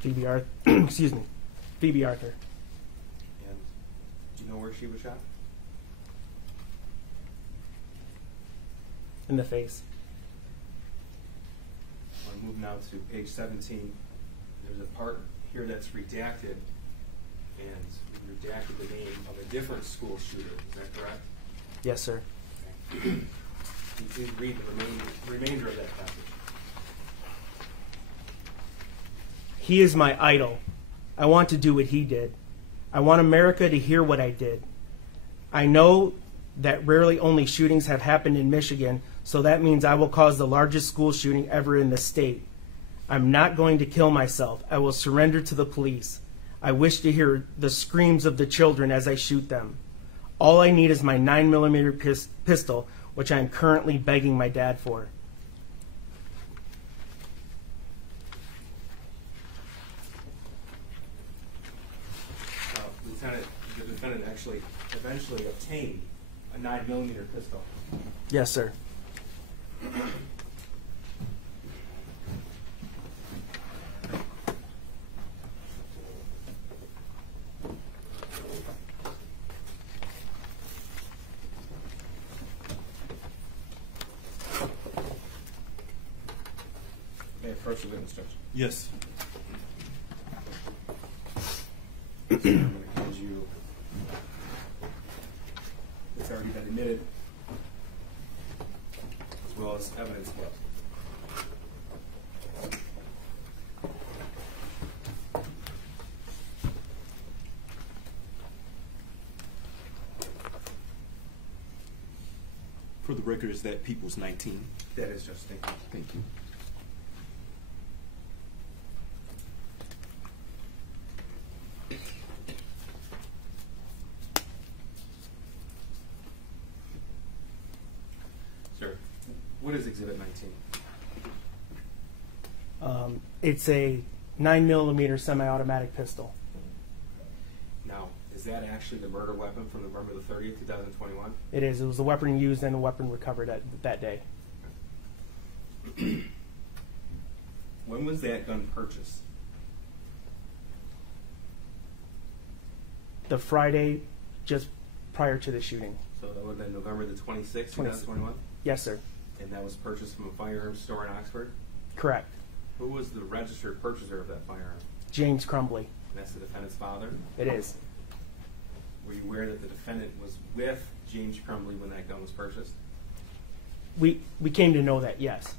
Phoebe Arthur. Excuse me. Phoebe Arthur. And do you know where she was shot? In the face. I want to move now to page 17. There's a part here that's redacted, and redacted the name of a different school shooter. Is that correct? Yes, sir. Okay. Can you please read the remainder of that passage? He is my idol. I want to do what he did. I want America to hear what I did. I know that rarely only shootings have happened in Michigan, so that means I will cause the largest school shooting ever in the state. I'm not going to kill myself. I will surrender to the police. I wish to hear the screams of the children as I shoot them. All I need is my 9mm pistol, which I am currently begging my dad for. Lieutenant, the defendant actually eventually obtained a 9mm pistol. Yes, sir. May I approach the witness, Judge? Yes. I'm going to hand you, it's already been admitted, as well as evidence left. For the record, is that People's 19? That is just, thank you. Thank you. Sir, what is Exhibit 19? It's a 9mm semi-automatic pistol. Now, is that actually the murder weapon from November the 30th, 2021? It is. It was the weapon used and the weapon recovered that day. When was that gun purchased? The Friday just prior to the shooting. So that would have been November the 26th, 2021? Yes, sir. And that was purchased from a firearms store in Oxford? Correct. Who was the registered purchaser of that firearm? James Crumbly. And that's the defendant's father? It is. Were you aware that the defendant was with James Crumbly when that gun was purchased? We came to know that, yes.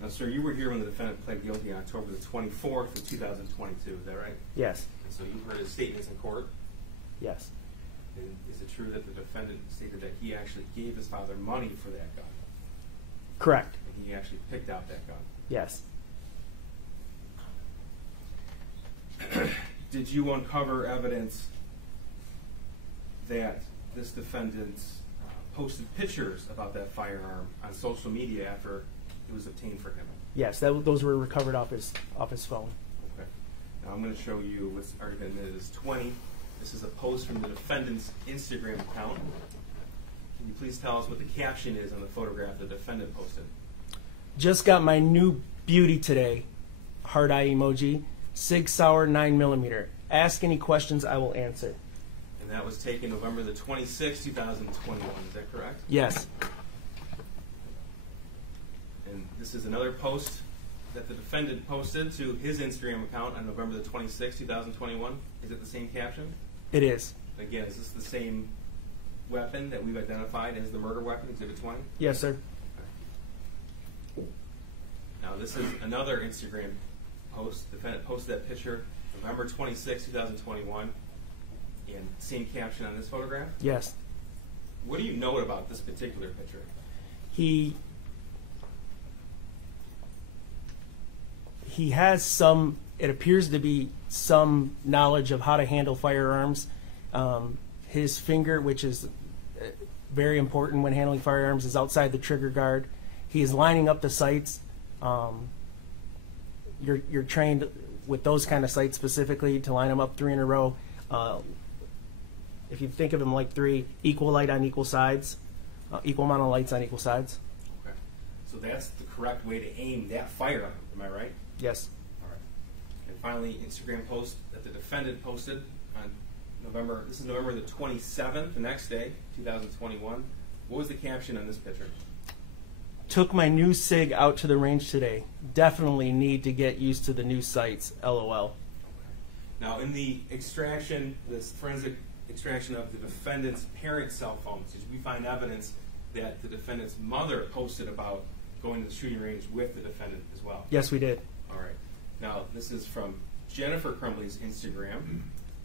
Now, sir, you were here when the defendant pled guilty on October the 24th of 2022, is that right? Yes. And so you heard his statements in court? Yes. And is it true that the defendant stated that he actually gave his father money for that gun? Correct. And he actually picked out that gun? Yes. Did you uncover evidence that this defendant posted pictures about that firearm on social media after it was obtained for him? Yes, those were recovered off his phone. Okay. Now I'm going to show you what's already been admitted as 20. This is a post from the defendant's Instagram account. Can you please tell us what the caption is on the photograph the defendant posted? Just got my new beauty today. Heart eye emoji. Sig Sauer 9mm. Ask any questions, I will answer. And that was taken November the 26th, 2021. Is that correct? Yes. And this is another post that the defendant posted to his Instagram account on November the 26th, 2021. Is it the same caption? It is. Again, is this the same weapon that we've identified as the murder weapon, Exhibit 20? Yes, sir. Now, this is another Instagram post. The defendant posted that picture November 26, 2021, and same caption on this photograph. Yes. What do you note about this particular picture? He has some, it appears to be some knowledge of how to handle firearms. His finger, which is very important when handling firearms, is outside the trigger guard. He is lining up the sights. You're trained with those kind of sights specifically to line them up 3 in a row. If you think of them like 3, equal light on equal sides, equal amount of lights on equal sides. Okay. So that's the correct way to aim that firearm, am I right? Yes. All right. And finally, Instagram post that the defendant posted on November, this is November the 27th, the next day, 2021. What was the caption on this picture? Took my new SIG out to the range today. Definitely need to get used to the new sights. LOL. Now, in the extraction, this forensic extraction of the defendant's parents' cell phones, did we find evidence that the defendant's mother posted about going to the shooting range with the defendant as well? Yes, we did. All right. Now, this is from Jennifer Crumbly's Instagram,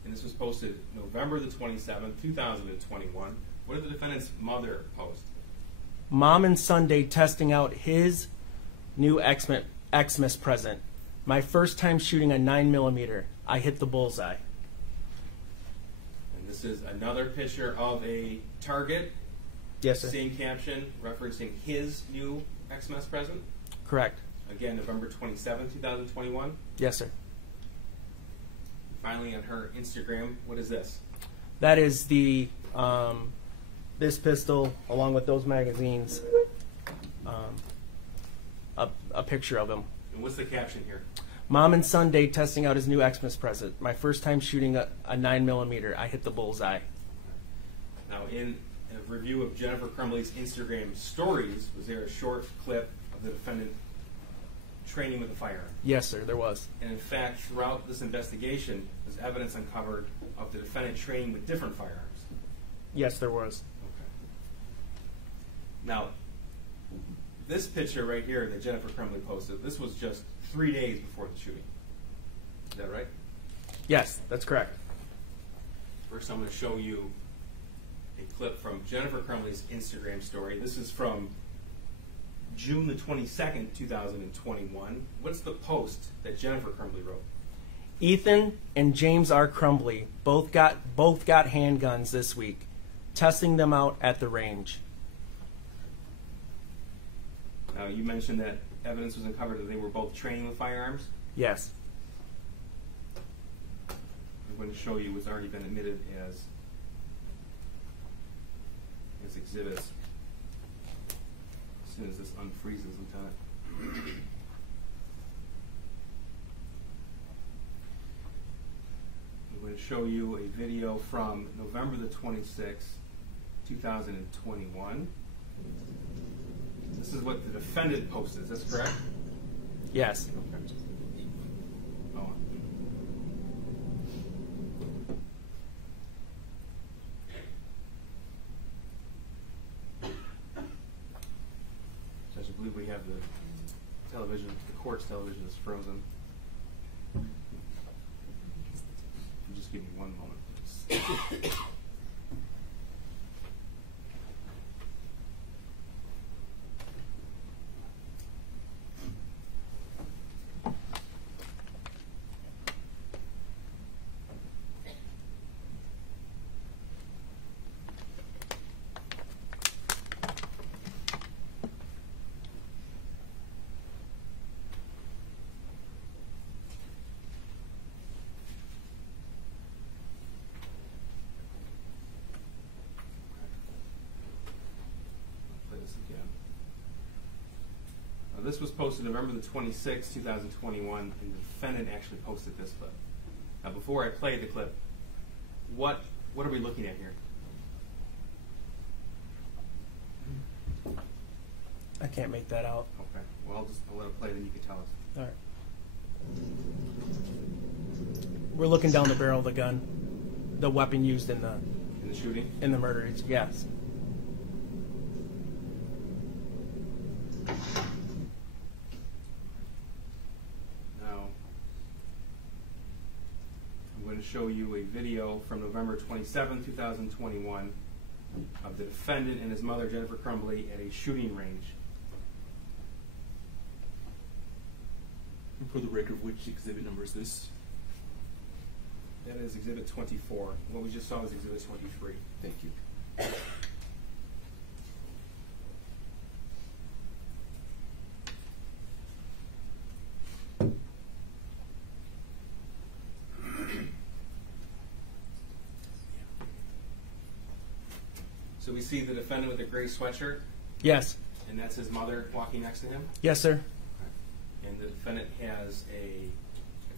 and this was posted November the 27th, 2021. What did the defendant's mother post? Mom and Sunday testing out his new Xmas present. My first time shooting a 9mm. I hit the bullseye. And this is another picture of a target. Yes, sir. Same caption referencing his new Xmas present. Correct. Again, November 27th, 2021. Yes, sir. Finally, on her Instagram, what is this? That is the this pistol along with those magazines. A picture of him. And what's the caption here? Mom and Sunday testing out his new Xmas present. My first time shooting a 9mm. I hit the bullseye. Now, in a review of Jennifer Crumbly's Instagram stories, was there a short clip of the defendant training with a firearm? Yes, sir, there was. And in fact, throughout this investigation, there's evidence uncovered of the defendant training with different firearms. Yes, there was. Okay. Now, this picture right here that Jennifer Crumbly posted, this was just 3 days before the shooting. Is that right? Yes, that's correct. First, I'm going to show you a clip from Jennifer Crumbly's Instagram story. This is from June the 22nd, 2021. What's the post that Jennifer Crumbly wrote? Ethan and James R. Crumbly both got handguns this week, testing them out at the range. Now, you mentioned that evidence was uncovered that they were both training with firearms. Yes. going to show you what's already been admitted as exhibits. As soon as this unfreezes, Lieutenant. I'm going to show you a video from November the 26th, 2021. This is what the defendant posted. Is this correct? Yes. Okay. Oh. Judge, I believe we have the television, the court's television is frozen. Just give me one moment, please. This was posted November the 26th, 2021, and the defendant actually posted this clip. Now, before I play the clip, what are we looking at here? I can't make that out. Okay. Well, I'll let it play, then you can tell us. All right. We're looking down the barrel of the gun, the weapon used in the shooting? In the murder. Yes. Show you a video from November 27, 2021 of the defendant and his mother, Jennifer Crumbly, at a shooting range. And for the record, which exhibit number is this? That is Exhibit 24. What we just saw was Exhibit 23. Thank you. So we see the defendant with a gray sweatshirt? Yes. And that's his mother walking next to him? Yes, sir. Okay. And the defendant has a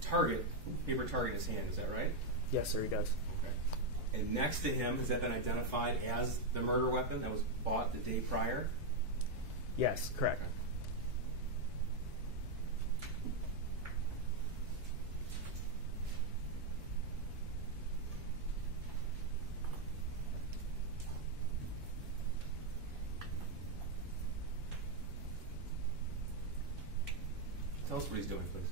target, paper target in his hand, is that right? Yes, sir, he does. Okay. And next to him, has that been identified as the murder weapon that was bought the day prior? Yes, correct. Okay. Tell us what he's doing, please.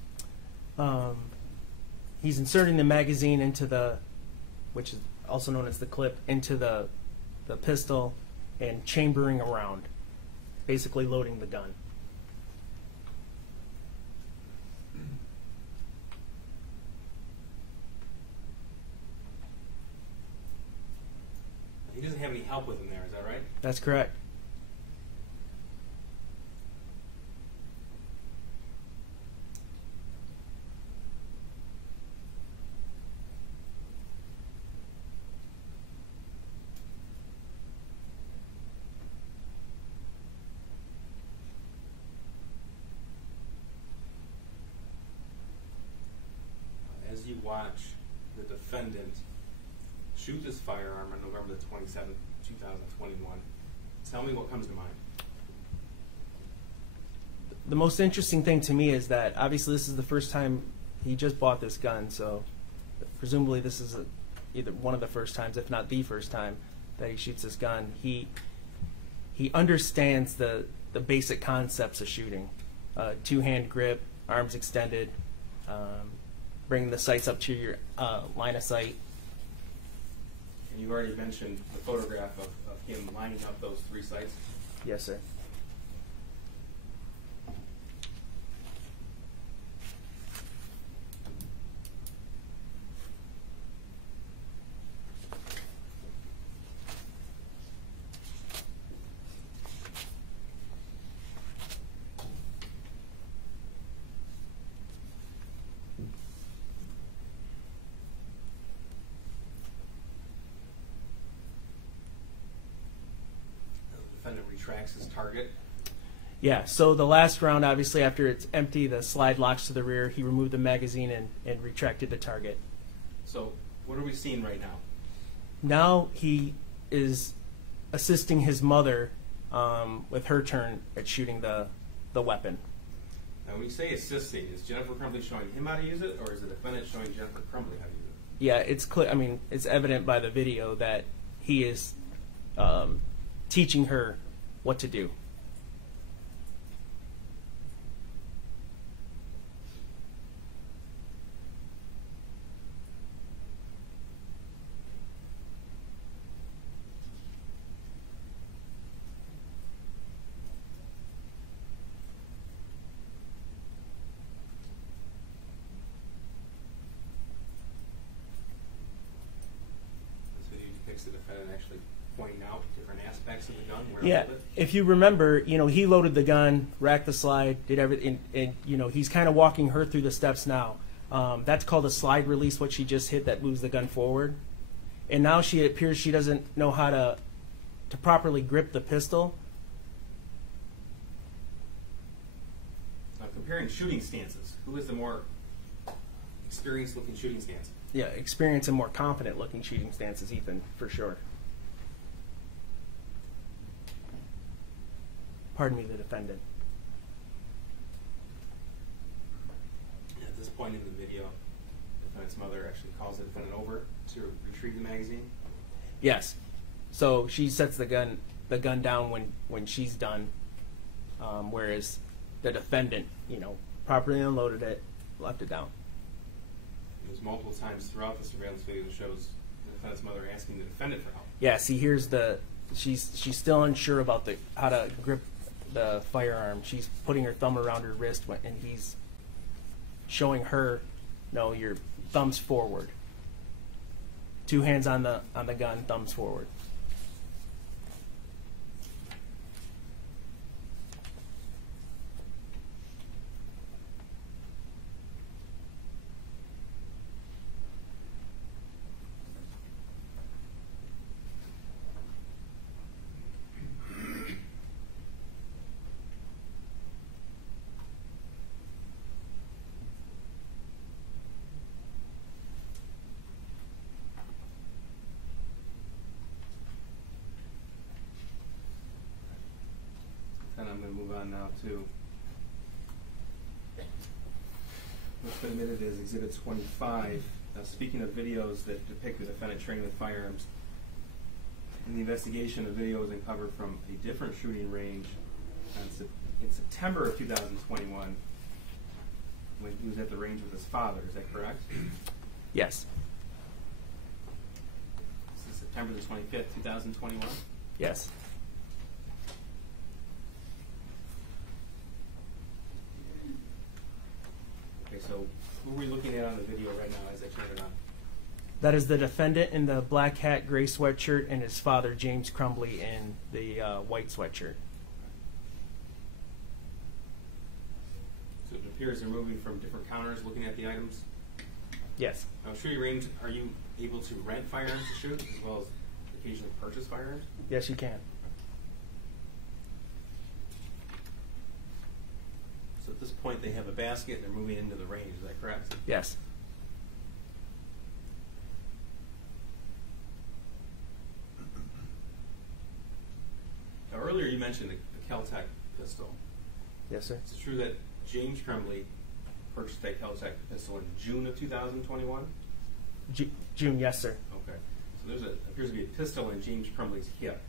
He's inserting the magazine into the, which is also known as the clip, into the pistol and chambering around, basically loading the gun. He doesn't have any help with him there, is that right? That's correct. As you watch the defendant shoot this firearm on November the 27th, 2021, tell me what comes to mind. The most interesting thing to me is that obviously this is the first time he just bought this gun, so presumably this is either one of the first times, if not the first time, that he shoots this gun. He understands the basic concepts of shooting. Two-hand grip, arms extended, bringing the sights up to your line of sight. And you already mentioned the photograph of him lining up those three sights. Yes, sir. retracts his target. Yeah, so the last round, obviously, after it's empty, the slide locks to the rear. He removed the magazine and retracted the target. So what are we seeing right now? Now he is assisting his mother with her turn at shooting the weapon. Now, when you say assisting, is Jennifer Crumbly showing him how to use it, or is the defendant showing Jennifer Crumbly how to use it? Yeah, it's clear. I mean, it's evident by the video that he is teaching her what to do. The defendant actually pointing out different aspects of the gun. Where Yeah, if you remember, he loaded the gun, racked the slide, did everything, and he's kind of walking her through the steps now. That's called a slide release, what she just hit that moves the gun forward. And now it appears she doesn't know how to properly grip the pistol. Now, comparing shooting stances, who is the more experienced looking shooting stance? Yeah, experience and more confident looking shooting stances, Ethan, for sure. Pardon me, the defendant. At this point in the video, the defendant's mother actually calls the defendant over to retrieve the magazine. Yes. So she sets the gun down when she's done, whereas the defendant, properly unloaded it, left it down. There's multiple times throughout the surveillance video that shows the defendant's mother asking the defendant for help. Yeah, see, here's she's still unsure about how to grip the firearm. She's putting her thumb around her wrist, and he's showing her, no, your thumbs forward. 2 hands on the gun, thumbs forward. And I'm going to move on now to what's been admitted as Exhibit 25. Now, speaking of videos that depict the defendant training with firearms, in the investigation, a video was uncovered from a different shooting range in September of 2021 when he was at the range with his father. Is that correct? Yes. This is September the 25th, 2021? Yes. Okay, so who are we looking at on the video right now as I turn it on? That is the defendant in the black hat, gray sweatshirt, and his father, James Crumbly, in the white sweatshirt. So it appears they're moving from different counters, looking at the items. Yes. Now, shooting range, are you able to rent firearms to shoot as well as occasionally purchase firearms? Yes, you can. So at this point, they have a basket and they're moving into the range. Is that correct? Yes. Now, earlier you mentioned the Kel-Tec pistol. Yes, sir. Is it true that James Crumbly purchased that Kel-Tec pistol in June of 2021? June, yes, sir. Okay. So there appears to be a pistol in James Crumbly's hip.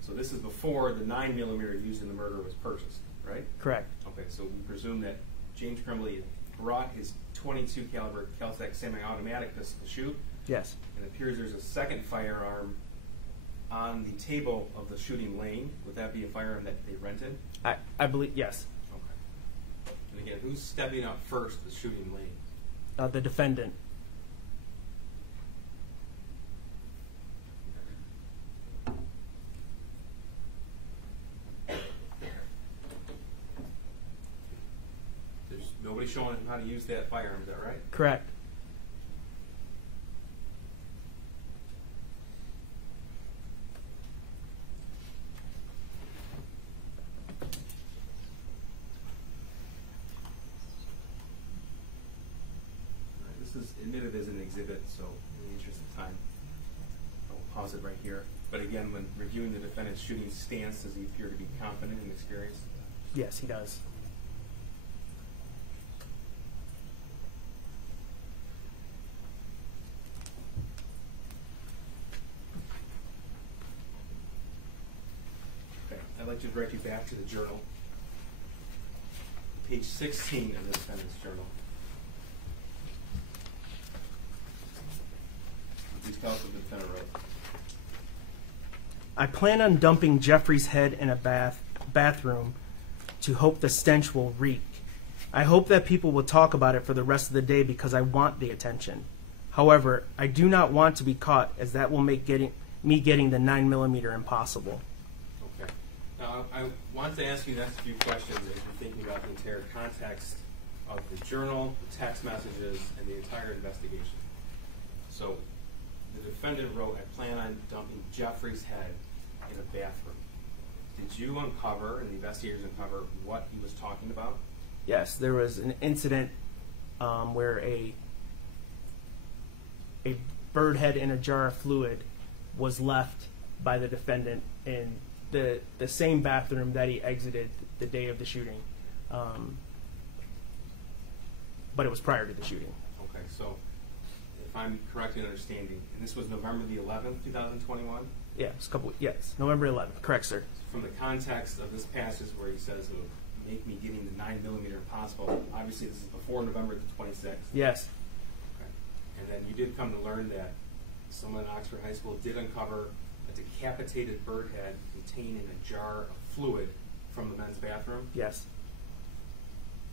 So this is before the 9mm used in the murder was purchased, right? Correct. Okay, so we presume that James Crumbly brought his .22 caliber Kel-Tec semi-automatic pistol to shoot. Yes. And it appears there's a second firearm on the table of the shooting lane. Would that be a firearm that they rented? I believe, yes. Okay. And again, who's stepping up first the shooting lane? The defendant. There's nobody showing him how to use that firearm, is that right? Correct. This is admitted as an exhibit, so in the interest of time, I'll pause it right here. But again, when reviewing the defendant's shooting stance, does he appear to be confident and experienced? Yes, he does. Okay, I'd like to direct you back to the journal. Page 16 of the defendant's journal. Please tell us what the defendant wrote. I plan on dumping Jeffrey's head in a bathroom to hope the stench will reek. I hope that people will talk about it for the rest of the day because I want the attention. However, I do not want to be caught, as that will make me getting the 9mm impossible. Okay. Now, I want to ask you the next few questions as you're thinking about the entire context of the journal, the text messages, and the entire investigation. So, the defendant wrote, I plan on dumping Jeffrey's head in a bathroom. Did you uncover, and the investigators uncover, what he was talking about? Yes, there was an incident where a bird head in a jar of fluid was left by the defendant in the same bathroom that he exited the day of the shooting. But it was prior to the shooting. Okay, so if I'm correct in understanding, and this was November the 11th, 2021? Yeah, it's yes, November 11th. Correct, sir. From the context of this passage where he says it would make me getting the 9mm impossible, obviously this is before November the 26th. Yes. Okay. And then you did come to learn that someone at Oxford High School did uncover a decapitated bird head contained in a jar of fluid from the men's bathroom. Yes.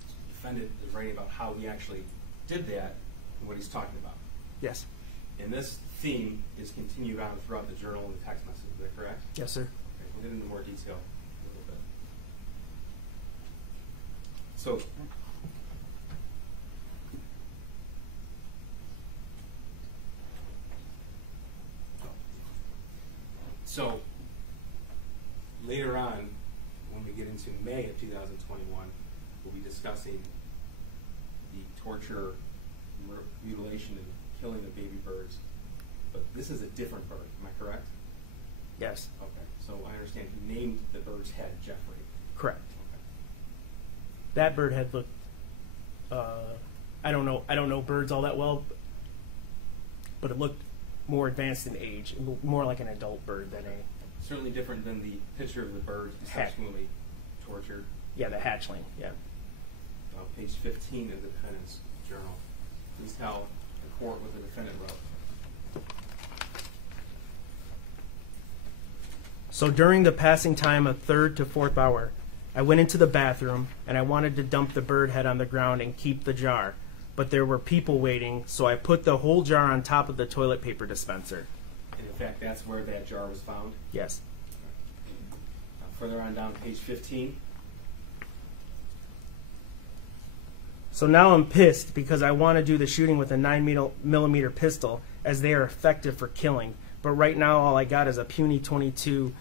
The defendant is writing about how he actually did that and what he's talking about. Yes. And this theme is continued on throughout the journal and the text message. Is that correct? Yes, sir. Okay, we'll get into more detail in a little bit. So later on, when we get into May of 2021, we'll be discussing the torture, mutilation, and killing of baby birds. But this is a different bird, am I correct? Yes. Okay, so I understand he named the bird's head Jeffrey. Correct. Okay. That bird head looked. I don't know birds all that well, but it looked more advanced in age. It looked more like an adult bird than a. Certainly different than the picture of the bird subsequently tortured. Yeah, the hatchling. Yeah. Page 15 of the defendant's journal. Please tell the court what the defendant wrote. So during the passing time of 3rd to 4th hour, I went into the bathroom and I wanted to dump the bird head on the ground and keep the jar, but there were people waiting, so I put the whole jar on top of the toilet paper dispenser. And in fact, that's where that jar was found. Yes. Further on down page 15. So now I'm pissed because I want to do the shooting with a 9mm pistol, as they are effective for killing. But right now all I got is a puny 22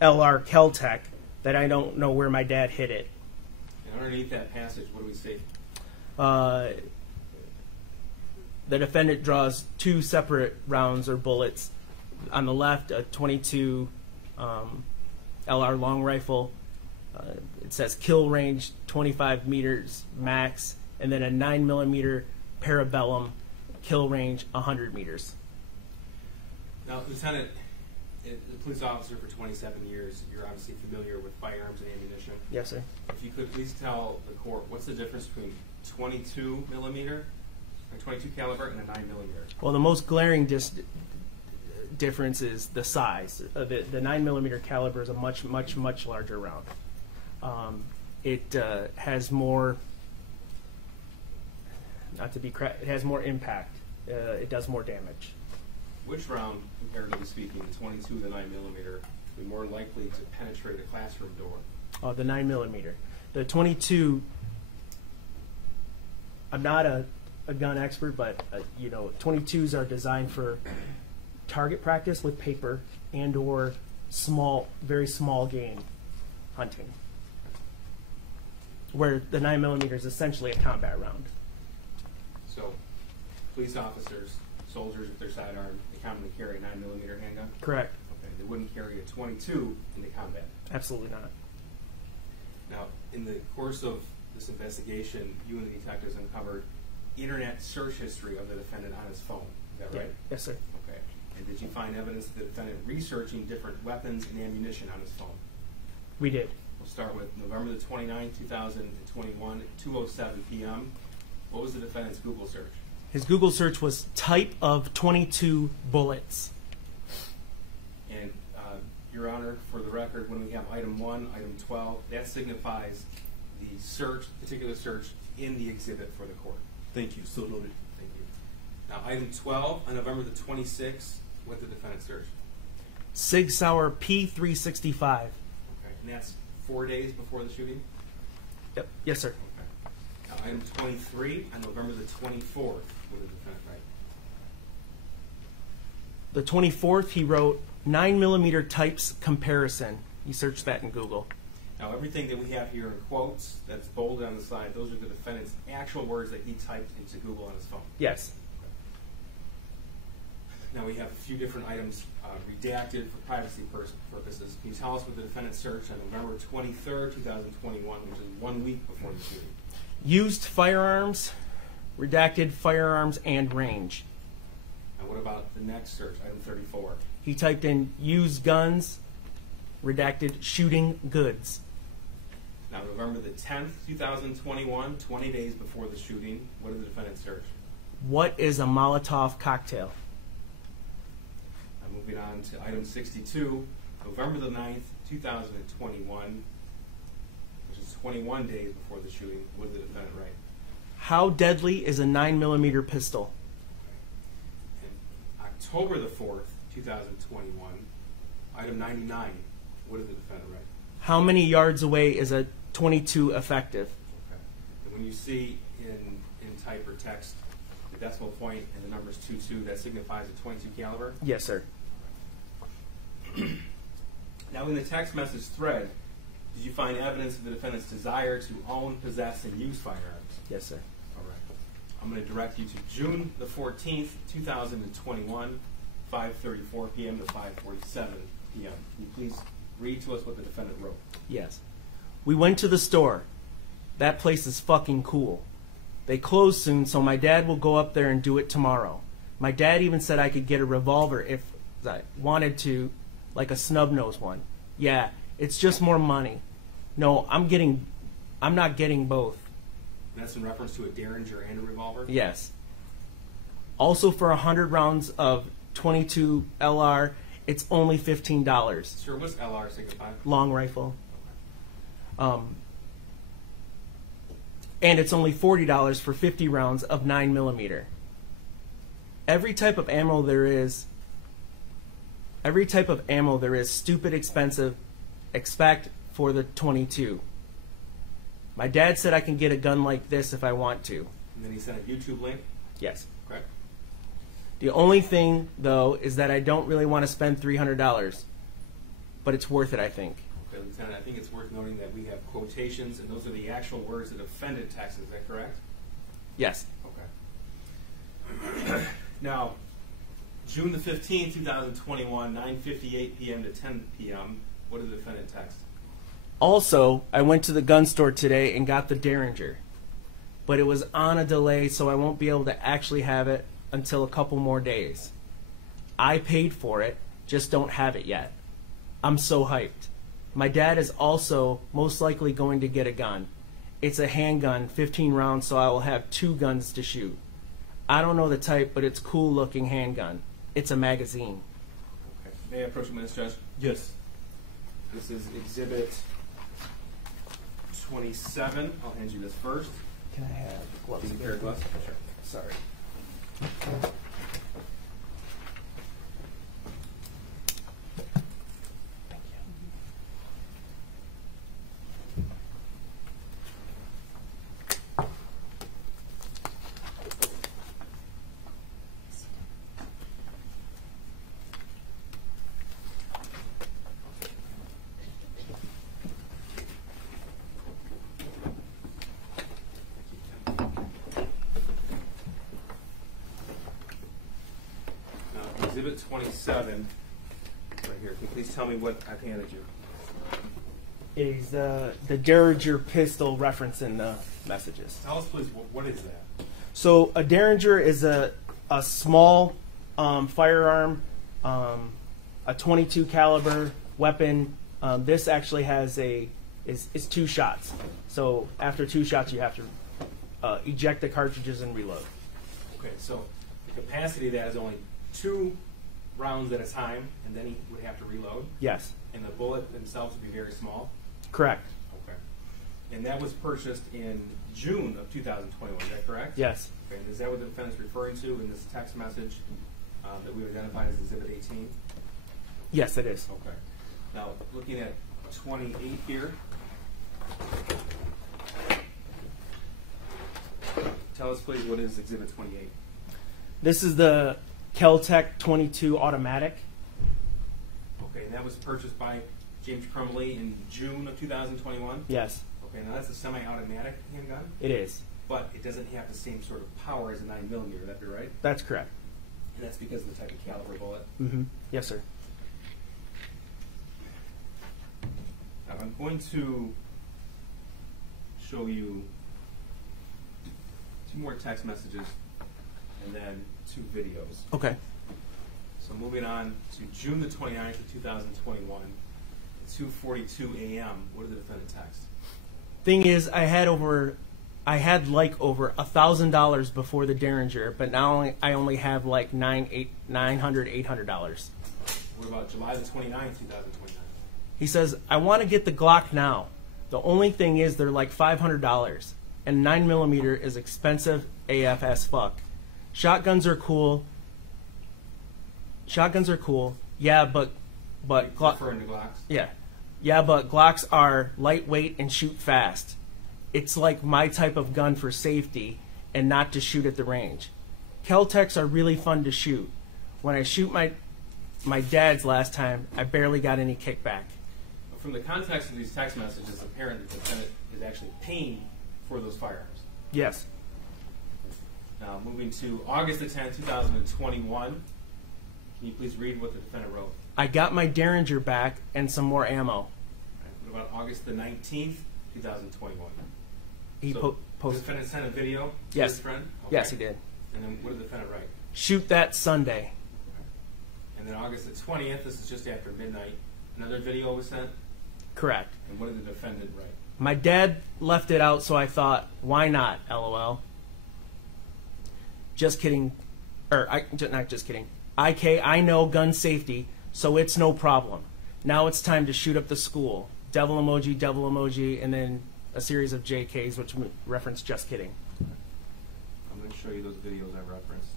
LR Kel-Tec that I don't know where my dad hid it. And underneath that passage, what do we see? The defendant draws 2 separate rounds or bullets. On the left, a 22 LR long rifle. It says kill range 25 meters max, and then a 9mm Parabellum, kill range 100 meters. Now, Lieutenant, a police officer for 27 years, you're obviously familiar with firearms and ammunition. Yes, sir. If you could please tell the court, what's the difference between 22mm, or 22 caliber, and a 9mm? Well, the most glaring difference is the size. The 9mm caliber is a much larger round. It has more, it has more impact. It does more damage. Which round, comparatively speaking, the 22 and the 9mm, would be more likely to penetrate a classroom door? The 9mm. The 22, I'm not a gun expert, but 22s are designed for target practice with paper and or very small game hunting, where the 9mm is essentially a combat round. So, police officers, soldiers with their sidearm, they commonly carry a 9mm handgun? Correct. Okay, they wouldn't carry a .22 into combat. Absolutely not. Now, in the course of this investigation, you and the detectives uncovered internet search history of the defendant on his phone. Is that right? Yes, sir. Okay. And did you find evidence of the defendant researching different weapons and ammunition on his phone? We did. We'll start with November the 29th, 2021, at 2:07 p.m. What was the defendant's Google search? His Google search was type of 22 bullets. And, Your Honor, for the record, when we have item 1, item 12, that signifies the search, particular search in the exhibit for the court. Thank you. So noted. Thank you. Now, item 12, on November the 26th, what did the defendant search? Sig Sauer P365. Okay. And that's 4 days before the shooting? Yep. Yes, sir. Okay. Now, item 23, on November the 24th, what did the defendant write? The 24th, he wrote 9mm types comparison. He searched that in Google. Now, everything that we have here in quotes, that's bolded on the side, those are the defendant's actual words that he typed into Google on his phone. Yes. Now, we have a few different items redacted for privacy purposes. Can you tell us what the defendant searched on November 23rd, 2021, which is 1 week before the shooting? Used firearms, redacted firearms and range. And what about the next search, item 34? He typed in used guns, redacted shooting goods. Now, November the 10th, 2021, 20 days before the shooting, what did the defendant search? What is a Molotov cocktail? Now, moving on to item 62, November the 9th, 2021, which is 21 days before the shooting, what did the defendant write? How deadly is a 9mm pistol? And October the 4th, 2021, item 99, what did the defendant write? How many yards away is a 22 effective? Okay. And when you see in type or text the decimal point and the numbers 22, that signifies a 22 caliber? Yes, sir. Now, in the text message thread, did you find evidence of the defendant's desire to own, possess, and use firearms? Yes, sir. All right. I'm going to direct you to June the 14th, 2021, 5:34 p.m. to 5:47 p.m. Can you please read to us what the defendant wrote? Yes. We went to the store. That place is fucking cool. They close soon, so my dad will go up there and do it tomorrow. My dad even said I could get a revolver if I wanted to, like a snub-nosed one. Yeah, it's just more money. No, I'm not getting both. And that's in reference to a Derringer and a revolver? Yes. Also, for 100 rounds of 22 LR, it's only $15. Sure, what's LR signify? Long rifle. And it's only $40 for 50 rounds of 9mm. Every type of ammo there is, stupid expensive, expect for the 22. My dad said I can get a gun like this if I want to. And then he sent a YouTube link? Yes. Correct. The only thing, though, is that I don't really want to spend $300. But it's worth it, I think. Okay, Lieutenant, I think it's worth noting that we have quotations, and those are the actual words that offended text. Is that correct? Yes. Okay. Now, June the 15th, 2021, 9:58 p.m. to 10 p.m., what did the defendant text? Also, I went to the gun store today and got the Derringer. But it was on a delay, so I won't be able to actually have it until a couple more days. I paid for it, just don't have it yet. I'm so hyped. My dad is also most likely going to get a gun. It's a handgun, 15 rounds, so I will have 2 guns to shoot. I don't know the type, but it's a cool looking handgun. It's a magazine. Okay. May I approach the witness, Judge? Yes. This is Exhibit 27. I'll hand you this first. Can I have gloves? Can you pair of gloves? Sure. Sorry. Exhibit 27, right here. Can you please tell me what I've handed you? It is the Derringer pistol reference in the messages. Tell us, please, what is that? So a Derringer is a small firearm, a .22 caliber weapon. This actually has is 2 shots. So after 2 shots, you have to eject the cartridges and reload. Okay, so the capacity of that is only 2 rounds at a time, and then he would have to reload? Yes, And the bullet themselves would be very small? correct. Okay. And that was purchased in June of 2021, is that correct? Yes, Okay, and is that what the defendant is referring to in this text message that we identified as Exhibit 18? yes, it is. Okay. Now, looking at 28 here. Tell us, please, what is Exhibit 28? This is the Kel-Tec 22 automatic. Okay, and that was purchased by James Crumley in June of 2021? Yes, Okay, now that's a semi-automatic handgun, it is. but it doesn't have the same sort of power as a 9mm, would that be right? That's correct. And that's because of the type of caliber bullet. Mm-hmm. Yes, sir. Now, I'm going to show you 2 more text messages and then 2 videos. Okay. So moving on to June the 29th of 2021, at 2:42 a.m., what did the defendant text? Thing is, I had over $1,000 before the Derringer, but now I only have like $800. What about July the 29th, 2029? He says, I want to get the Glock now. The only thing is they're like $500, and 9mm is expensive AF as fuck. Shotguns are cool. Yeah, but Referring to Glocks? Yeah, but Glocks are lightweight and shoot fast. It's like my type of gun for safety and not to shoot at the range. Kel-Tecs are really fun to shoot. When I shoot my dad's last time, I barely got any kickback. From the context of these text messages, it's apparent that the defendant is actually paying for those firearms. Yes. Now, moving to August the 10th, 2021, can you please read what the defendant wrote? I got my Derringer back and some more ammo. What about August the 19th, 2021? He So the posted. defendant sent a video to Yes. his friend? Yes, he did. And then what did the defendant write? Shoot that Sunday. And then August the 20th, this is just after midnight, another video was sent? Correct. And what did the defendant write? My dad left it out, so I thought, why not? LOL. Just kidding. Not just kidding. I know gun safety, so it's no problem. Now it's time to shoot up the school. Devil emoji, and then a series of JKs, which reference just kidding. I'm going to show you those videos I referenced.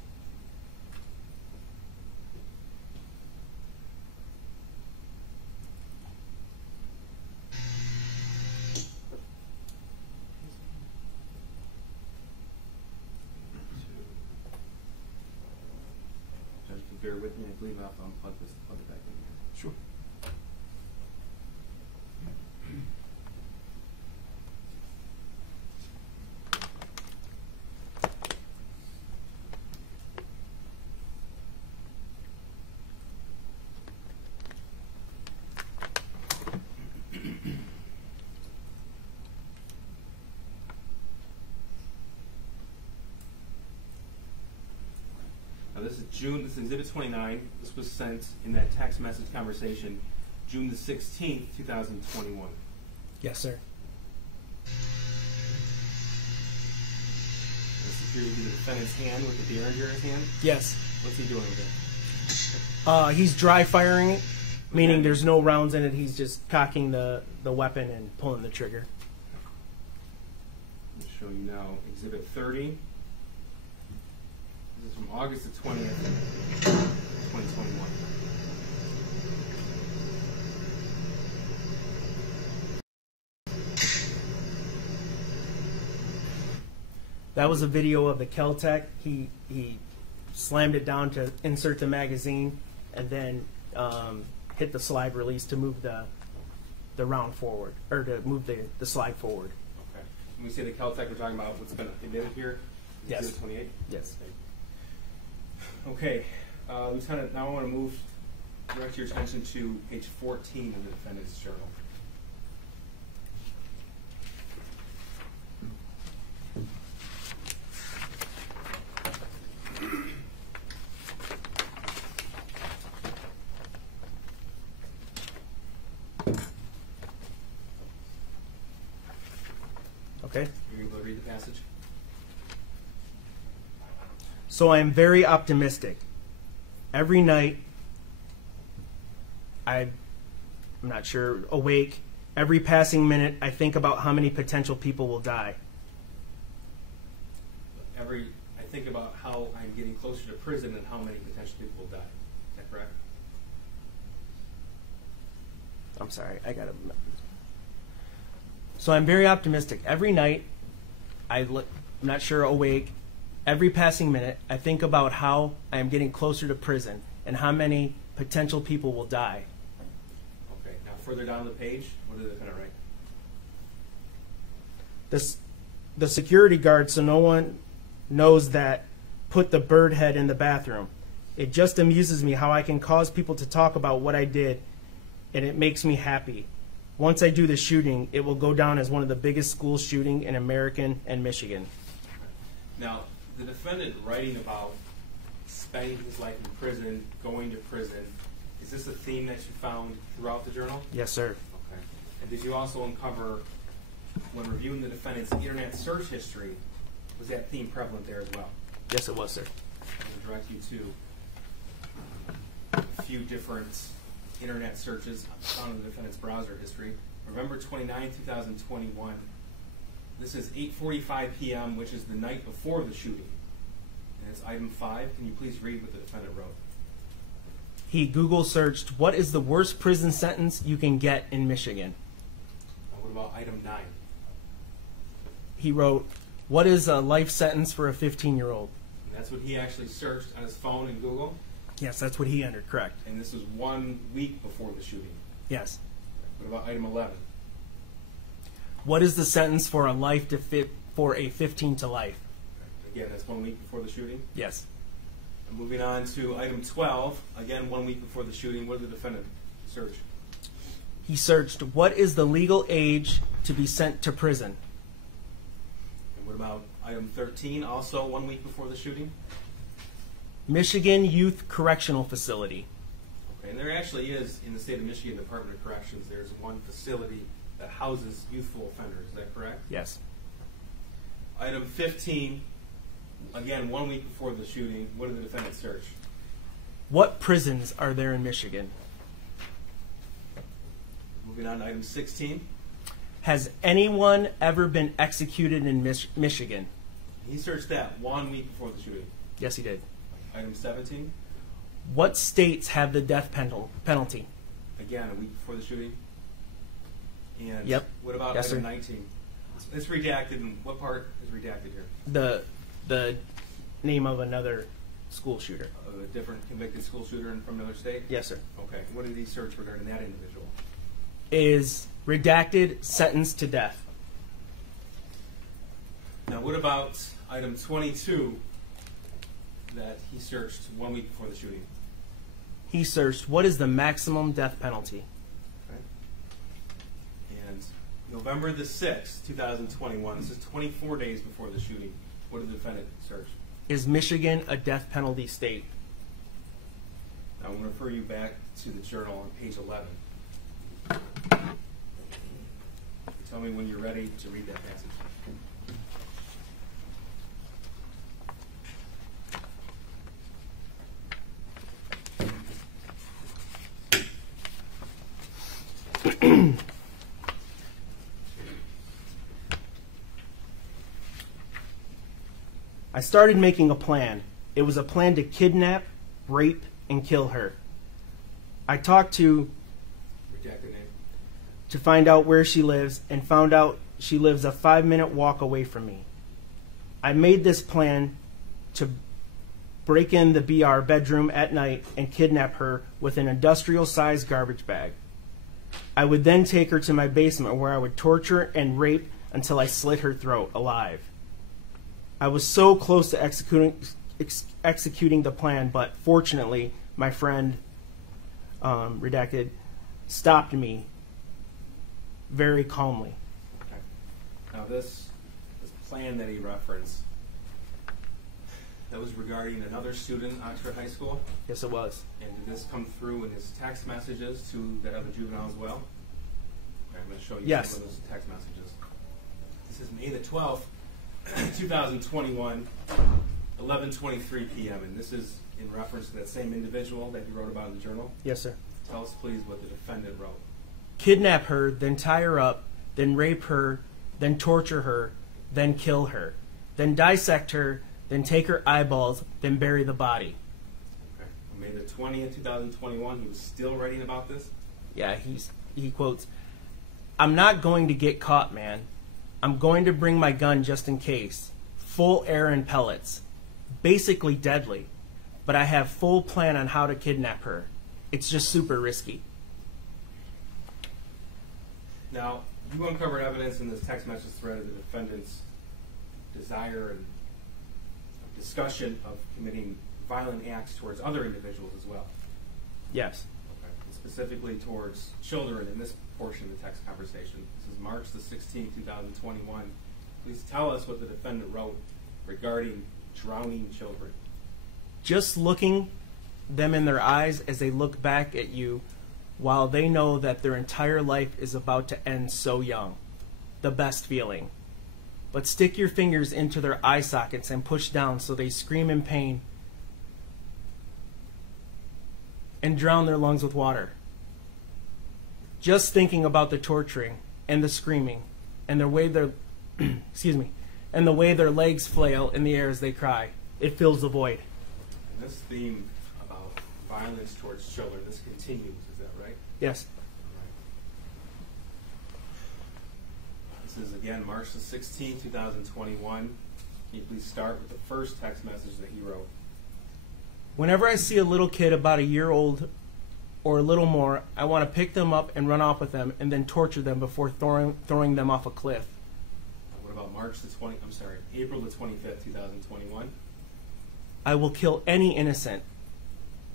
Judge, bear with me. I believe I'll plug it back in here. Sure. Now this is June, this is Exhibit 29. This was sent in that text message conversation June the 16th, 2021. Yes, sir. This appears to be the defendant's hand with the Derringer in his hand. Yes. What's he doing with it? He's dry firing it, meaning Okay. there's no rounds in it. He's just cocking the weapon and pulling the trigger. I'll show you now Exhibit 30. This is from August the 20th, 2021. That was a video of the Kel-Tec. He slammed it down to insert the magazine, and then hit the slide release to move the round forward, or to move the slide forward. Okay. When we say the Kel-Tec, we're talking about what's been emitted here? Yes. Exhibit 28? Yes. Okay. Lieutenant, now I want to direct your attention to page 14 of the defendant's journal. Okay. Are you able to read the passage? So I am very optimistic. Every night, I'm not sure, awake. Every passing minute, I think about how many potential people will die. I think about how I'm getting closer to prison and how many potential people will die. Is that correct? I'm sorry, I got to. So I'm very optimistic. Every night, I'm not sure, awake. Every passing minute, I think about how I am getting closer to prison and how many potential people will die. Okay. Now, further down the page, what did the defendant write? The security guard, so no one knows that, put the bird head in the bathroom. It just amuses me how I can cause people to talk about what I did, and it makes me happy. Once I do the shooting, it will go down as one of the biggest school shooting in American and Michigan. Now, the defendant writing about spending his life in prison, going to prison, is this a theme that you found throughout the journal? Yes, sir. Okay. And did you also uncover, when reviewing the defendant's internet search history, was that theme prevalent there as well? Yes, it was, sir. I will direct you to a few different internet searches found in the defendant's browser history. November 29, 2021. This is 8:45 p.m., which is the night before the shooting. And it's item 5. Can you please read what the defendant wrote? He Google searched, what is the worst prison sentence you can get in Michigan? What about item 9? He wrote, what is a life sentence for a 15-year-old? And that's what he actually searched on his phone in Google? Yes, that's what he entered, correct. And this was 1 week before the shooting. Yes. What about item 11? What is the sentence for a 15 to life? Again, that's 1 week before the shooting. Yes. And moving on to item 12, again 1 week before the shooting. What did the defendant search? He searched, what is the legal age to be sent to prison? And what about item 13, also 1 week before the shooting? Michigan Youth Correctional Facility. Okay, and there actually is, in the state of Michigan Department of Corrections, there's one facility that houses youthful offenders. Is that correct? Yes. Item 15, again 1 week before the shooting. What did the defendant search? What prisons are there in Michigan? Moving on to item 16. Has anyone ever been executed in Michigan? He searched that 1 week before the shooting. Yes, he did. Item 17. What states have the death penalty? Again, a week before the shooting. And Yep. what about Yes, item sir. 19? It's redacted, and what part is redacted here? The name of another school shooter. Of a different convicted school shooter from another state? Yes, sir. Okay. What did he search regarding that individual? Is redacted, sentenced to death. Now, what about item 22 that he searched 1 week before the shooting? He searched, what is the maximum death penalty? Okay. And November the 6th, 2021, this is 24 days before the shooting. What did the defendant search? Is Michigan a death penalty state? Now, I'm going to refer you back to the journal on page 11. Tell me when you're ready to read that passage. I started making a plan. It was a plan to kidnap, rape, and kill her. I talked to Rejected name. to find out where she lives and found out she lives a 5-minute walk away from me. I made this plan to break in the BR bedroom at night and kidnap her with an industrial-sized garbage bag. I would then take her to my basement where I would torture and rape until I slit her throat alive. I was so close to executing the plan, but fortunately, my friend, redacted, stopped me very calmly. Okay. Now this plan that he referenced, that was regarding another student at Oxford High School? Yes, it was. And did this come through in his text messages to that other juvenile as well? Okay, I'm going to show you Yes. some of those text messages. This is May the 12th, 2021, 11:23 p.m. And this is in reference to that same individual that you wrote about in the journal. Yes, sir. Tell us, please, what the defendant wrote. Kidnap her, then tie her up, then rape her, then torture her, then kill her, then dissect her, then take her eyeballs, then bury the body. Okay. On May the 20th, 2021, he was still writing about this? Yeah, he quotes, "I'm not going to get caught, man. I'm going to bring my gun just in case. Full air and pellets. Basically deadly. But I have full plan on how to kidnap her. It's just super risky." Now, you uncovered evidence in this text message thread of the defendant's desire and discussion of committing violent acts towards other individuals as well. Yes. Okay. And specifically towards children in this portion of the text conversation. This is March the 16th, 2021. Please tell us what the defendant wrote regarding drowning children. Just looking them in their eyes as they look back at you while they know that their entire life is about to end so young. The best feeling. But stick your fingers into their eye sockets and push down so they scream in pain and drown their lungs with water. Just thinking about the torturing and the screaming and the way their and the way their legs flail in the air as they cry. It fills the void. And this theme about violence towards children, this continues, is that right? Yes. This is again March the 16th, 2021. Can you please start with the first text message that he wrote? Whenever I see a little kid about a year old or a little more, I want to pick them up and run off with them and then torture them before throwing them off a cliff. What about April the 25th, 2021? I will kill any innocent.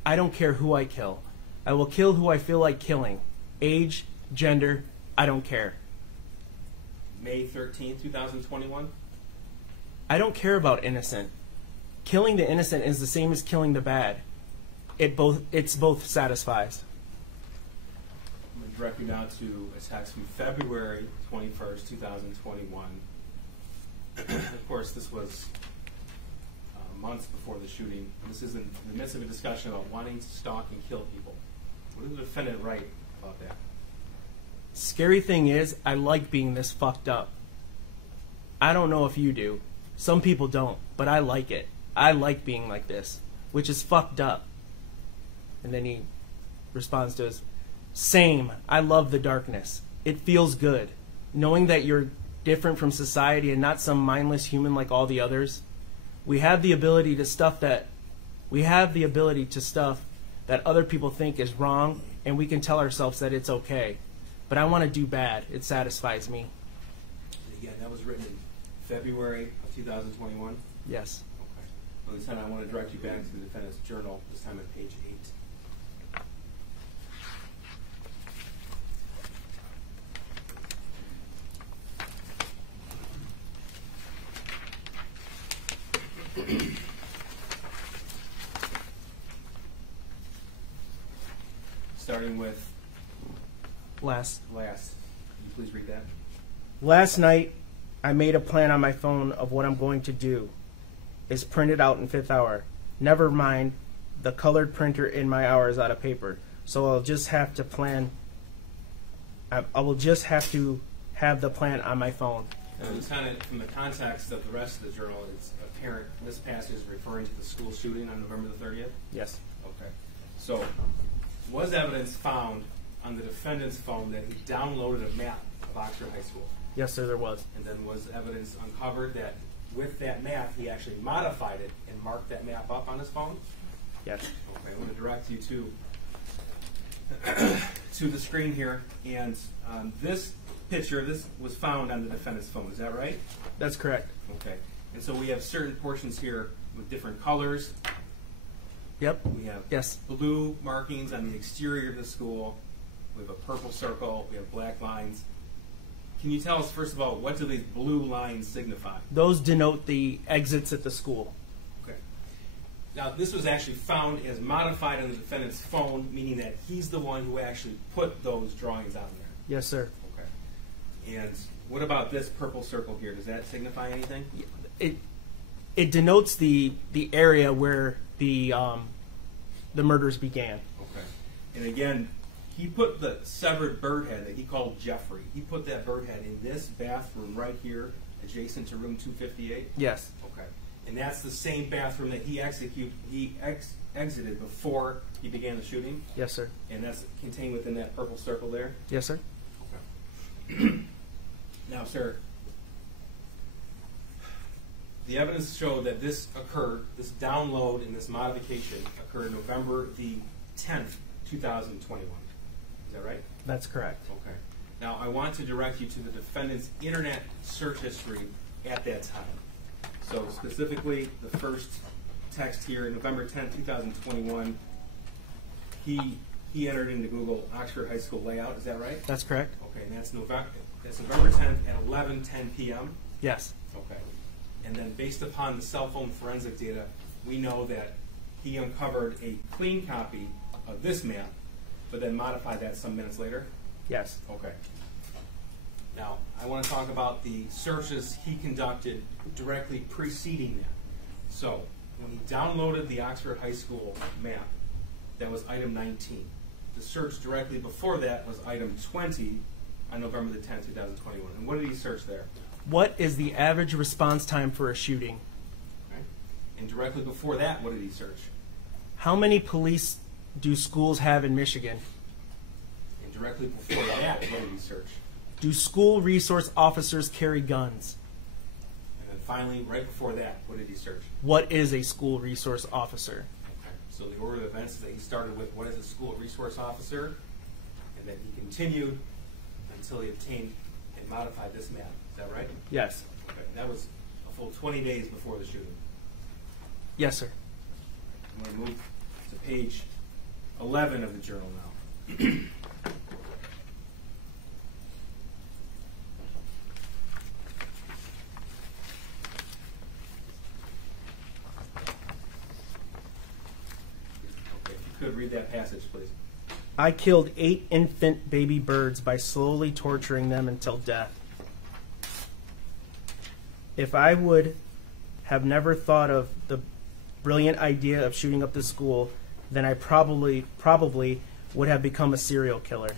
I don't care who I kill. I will kill who I feel like killing. Age, gender, I don't care. May 13th, 2021? I don't care about innocent. Killing the innocent is the same as killing the bad. It's both satisfies. I'm going to direct you now to a text from February 21st, 2021. Of course, this was months before the shooting. This is in the midst of a discussion about wanting to stalk and kill people. What did the defendant write about that? Scary thing is, I like being this fucked up. I don't know if you do. Some people don't, but I like it. I like being like this, which is fucked up. And then he responds to us, same, I love the darkness. It feels good. Knowing that you're different from society and not some mindless human like all the others. We have the ability to stuff that other people think is wrong, and we can tell ourselves that it's okay. But I want to do bad. It satisfies me. And again, that was written in February of 2021? Yes. Okay. Well, Lieutenant, I want to direct you back to the defendant's journal, this time at page 8. Starting with Last. Can you please read that? Last night, I made a plan on my phone of what I'm going to do. It's printed out in 5th hour. Never mind, the colored printer in my hour is out of paper. So I'll just have to plan. I will just have to have the plan on my phone. Now, Lieutenant, from the context of the rest of the journal, it's apparent this passage is referring to the school shooting on November the 30th? Yes. Okay. So, was evidence found on the defendant's phone that he downloaded a map of Oxford High School? Yes, sir, there was. And then was evidence uncovered that with that map, he actually modified it and marked that map up on his phone? Yes. Okay, I'm going to direct you to the screen here. And this picture, this was found on the defendant's phone. Is that right? That's correct. Okay. And so we have certain portions here with different colors. Yep. We have Yes. blue markings on the exterior of the school. We have a purple circle. We have black lines. Can you tell us, first of all, what do these blue lines signify? Those denote the exits at the school. Okay. Now, this was actually found as modified on the defendant's phone, meaning that he's the one who actually put those drawings on there. Yes, sir. Okay. And what about this purple circle here? Does that signify anything? It denotes the area where the murders began. Okay. And again, he put the severed bird head that he called Jeffrey. He put that bird head in this bathroom right here, adjacent to room 258. Yes. Okay. And that's the same bathroom that he exited before he began the shooting. Yes, sir. And that's contained within that purple circle there. Yes, sir. Okay. Now, sir, the evidence showed that this occurred, this download and this modification occurred November the 10th, 2021. Is that right? That's correct. Okay. Now, I want to direct you to the defendant's internet search history at that time. So, specifically, the first text here, November 10th, 2021, he entered into Google Oxford High School layout. Is that right? That's correct. Okay, and that's November 10th at 11:10 p.m.? Yes. Okay. And then based upon the cell phone forensic data, we know that he uncovered a clean copy of this map, but then modified that some minutes later? Yes. Okay. Now, I want to talk about the searches he conducted directly preceding that. So, when he downloaded the Oxford High School map, that was item 19. The search directly before that was item 20 on November the 10th, 2021. And what did he search there? What is the average response time for a shooting? Okay. And directly before that, what did he search? How many police do schools have in Michigan? And directly before that, what did he search? Do school resource officers carry guns? And then finally, right before that, what did he search? What is a school resource officer? Okay. So the order of events is that he started with what is a school resource officer, and then he continued until he obtained and modified this map. Is that right? Yes. Okay. That was a full 20 days before the shooting. Yes, sir. I'm going to move to page 11 of the journal now. Okay, if you could read that passage, please. I killed 8 infant baby birds by slowly torturing them until death. If I would have never thought of the brilliant idea of shooting up the school, then I probably would have become a serial killer.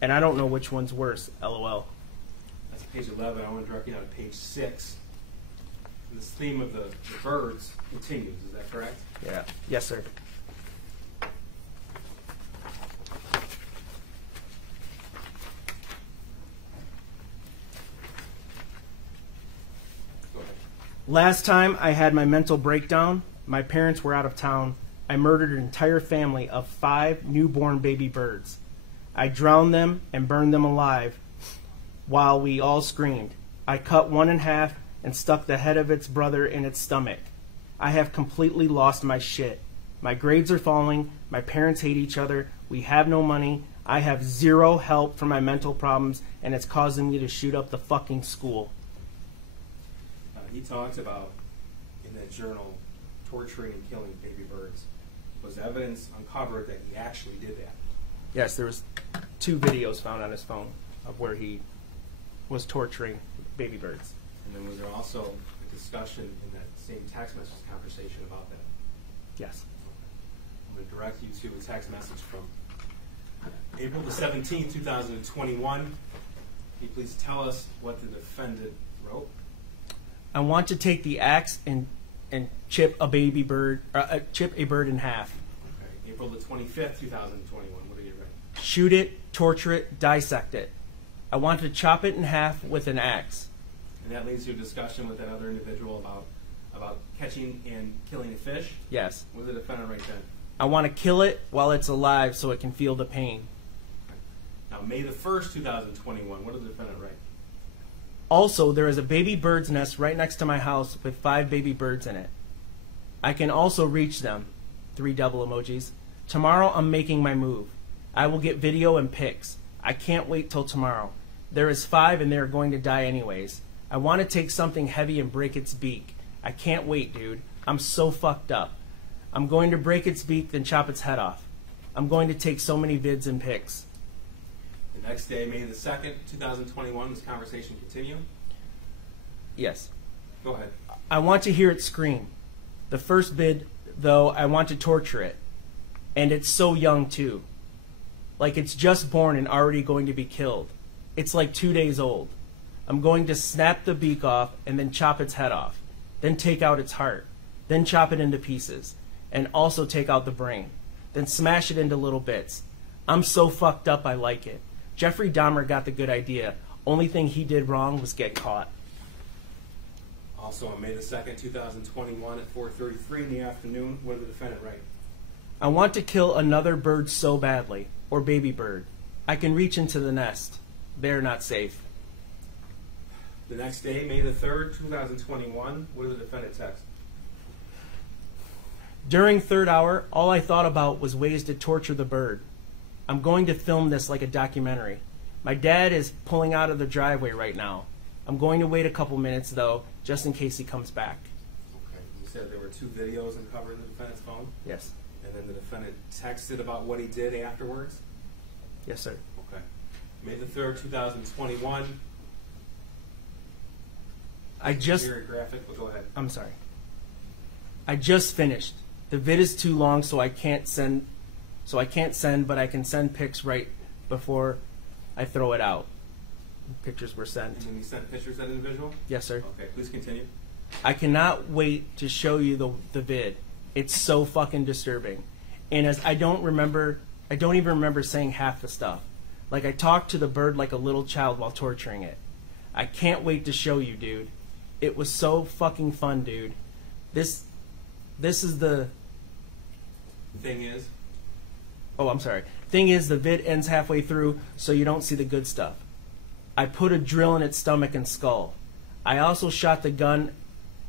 And I don't know which one's worse, LOL. That's page 11. I want to direct you now to page 6. This theme of the birds continues. Is that correct? Yeah. Yes, sir. Go ahead. Last time I had my mental breakdown, my parents were out of town. I murdered an entire family of 5 newborn baby birds. I drowned them and burned them alive while we all screamed. I cut one in half and stuck the head of its brother in its stomach. I have completely lost my shit. My grades are falling. My parents hate each other. We have no money. I have zero help for my mental problems, and it's causing me to shoot up the fucking school. He talks about, in that journal, torturing and killing baby birds. Was evidence uncovered that he actually did that? Yes, there was 2 videos found on his phone of where he was torturing baby birds. And then was there also a discussion in that same text message conversation about that? Yes. I'm going to direct you to a text message from April the 17th, 2021. Can you please tell us what the defendant wrote? I want to take the axe and chip a baby bird, chip a bird in half. Okay. April the 25th, 2021. What did you write? Shoot it, torture it, dissect it. I want to chop it in half with an axe. And that leads to a discussion with that other individual about catching and killing a fish? Yes. What did the defendant write then? I want to kill it while it's alive so it can feel the pain. Okay. Now, May the 1st, 2021. What did the defendant write? Also, there is a baby bird's nest right next to my house with 5 baby birds in it. I can also reach them. 3 double emojis. Tomorrow I'm making my move. I will get video and pics. I can't wait till tomorrow. There is 5 and they are going to die anyways. I want to take something heavy and break its beak. I can't wait, dude. I'm so fucked up. I'm going to break its beak, then chop its head off. I'm going to take so many vids and pics. The next day, May the 2nd, 2021, this conversation continue. Yes. Go ahead. I want to hear it scream. The first vid, though, I want to torture it. And it's so young, too. Like it's just born and already going to be killed. It's like 2 days old. I'm going to snap the beak off and then chop its head off. Then take out its heart. Then chop it into pieces. And also take out the brain. Then smash it into little bits. I'm so fucked up I like it. Jeffrey Dahmer got the good idea. Only thing he did wrong was get caught. Also on May the 2nd, 2021 at 4:33 in the afternoon, what did the defendant write? I want to kill another bird so badly. Or baby bird. I can reach into the nest. They're not safe. The next day, May the 3rd, 2021, what did the defendant text? During third hour, all I thought about was ways to torture the bird. I'm going to film this like a documentary. My dad is pulling out of the driveway right now. I'm going to wait a couple minutes, though, just in case he comes back. Okay. You said there were 2 videos uncovered in the defendant's phone? Yes. And then the defendant texted about what he did afterwards? Yes, sir. Okay. May the 3rd, 2021. Very graphic, but go ahead. I'm sorry. I just finished. The vid is too long, so I can't send, but I can send pics right before I throw it out. Pictures were sent. And then you sent pictures of that individual? Yes, sir. Okay, please continue. I cannot wait to show you the vid. It's so fucking disturbing. And as I don't even remember saying half the stuff. Like I talked to the bird like a little child while torturing it. I can't wait to show you, dude. It was so fucking fun, dude. This is the... Thing is? Oh, I'm sorry. Thing is, the vid ends halfway through, so you don't see the good stuff. I put a drill in its stomach and skull. I also shot the gun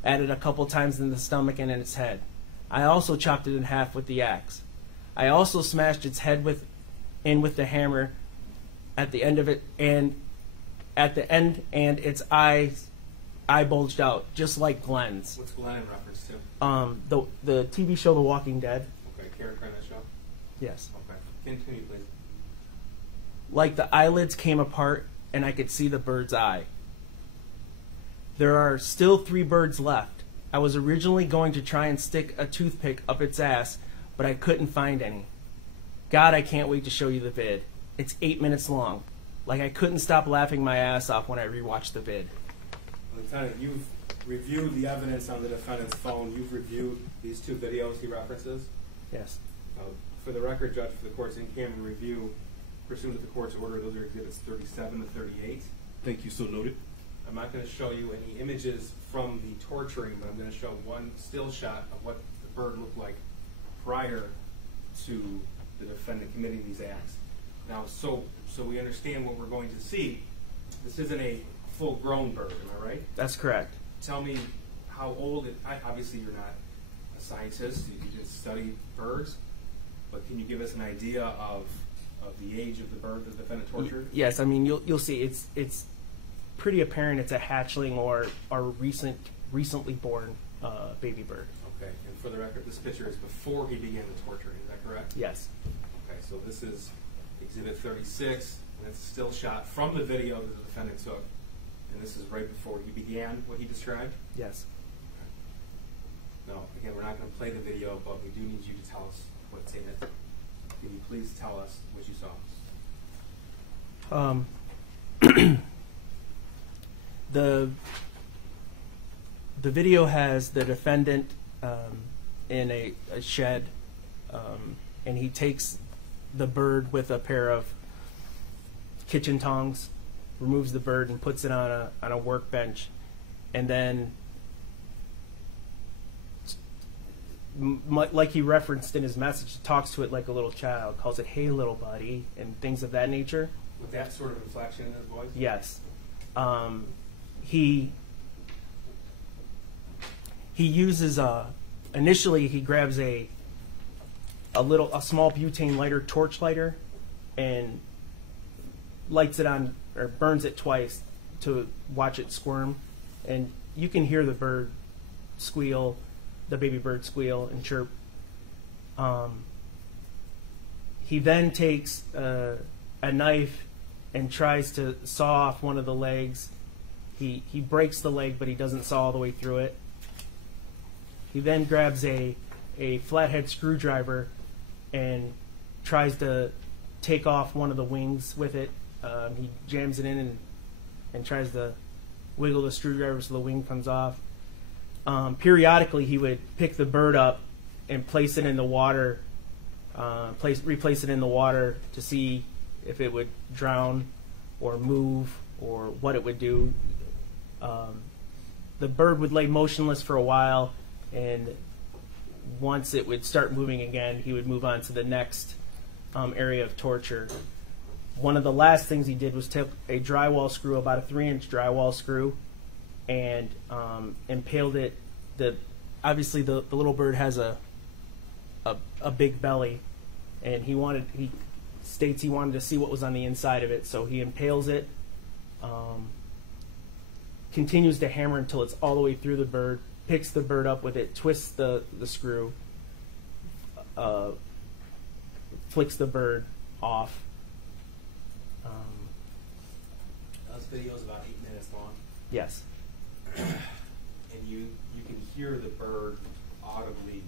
at it a couple times in the stomach and in its head. I also chopped it in half with the axe. I also smashed its head with the hammer at the end of it, and at the end, and its eye bulged out, just like Glenn's. What's Glenn in reference to? The TV show The Walking Dead. Okay, character in that show? Yes. Okay. Continue, please. Like the eyelids came apart, and I could see the bird's eye. There are still 3 birds left. I was originally going to try and stick a toothpick up its ass, but I couldn't find any. God, I can't wait to show you the vid. It's 8 minutes long. Like I couldn't stop laughing my ass off when I rewatched the vid. Lieutenant, you've reviewed the evidence on the defendant's phone. You've reviewed these 2 videos he references. Yes. For the record, Judge, for the court's in-camera review, pursuant to the court's order, those are exhibits 37 to 38. Thank you, so noted. I'm not going to show you any images from the torturing, but I'm going to show one still shot of what the bird looked like prior to the defendant committing these acts. Now, so we understand what we're going to see. This isn't a full-grown bird, am I right? That's correct. Tell me how old it, obviously you're not a scientist, you just study birds, but can you give us an idea of the age of the bird that the defendant tortured? Yes, I mean you'll see it's pretty apparent it's a hatchling or recently born baby bird. Okay, and for the record, this picture is before he began the torturing, is that correct? Yes. Okay, so this is exhibit 36, and it's a still shot from the video that the defendant took, and this is right before he began what he described? Yes. Okay. Now, again, we're not going to play the video, but we do need you to tell us what's in it. Can you please tell us what you saw? The video has the defendant in a shed, and he takes the bird with a pair of kitchen tongs, removes the bird and puts it on a workbench, and then, like he referenced in his message, talks to it like a little child, calls it, "Hey, little buddy," and things of that nature. With that sort of inflection in his voice? Yes. He uses initially he grabs a small butane lighter, torch lighter, and lights it on, or burns it twice to watch it squirm. And you can hear the bird squeal, the baby bird squeal and chirp. He then takes a knife and tries to saw off one of the legs. He breaks the leg, but he doesn't saw all the way through it. He then grabs a flathead screwdriver and tries to take off one of the wings with it. He jams it in and tries to wiggle the screwdriver so the wing comes off. Periodically, he would pick the bird up and place it in the water, replace it in the water to see if it would drown or move or what it would do. The bird would lay motionless for a while, and once it would start moving again, he would move on to the next area of torture. One of the last things he did was take a drywall screw, about a 3-inch drywall screw, and impaled it. Obviously, the little bird has a big belly, and he states he wanted to see what was on the inside of it, so he impales it, continues to hammer until it's all the way through the bird, picks the bird up with it, twists the screw, flicks the bird off. This video is about 8 minutes long. Yes. And you can hear the bird audibly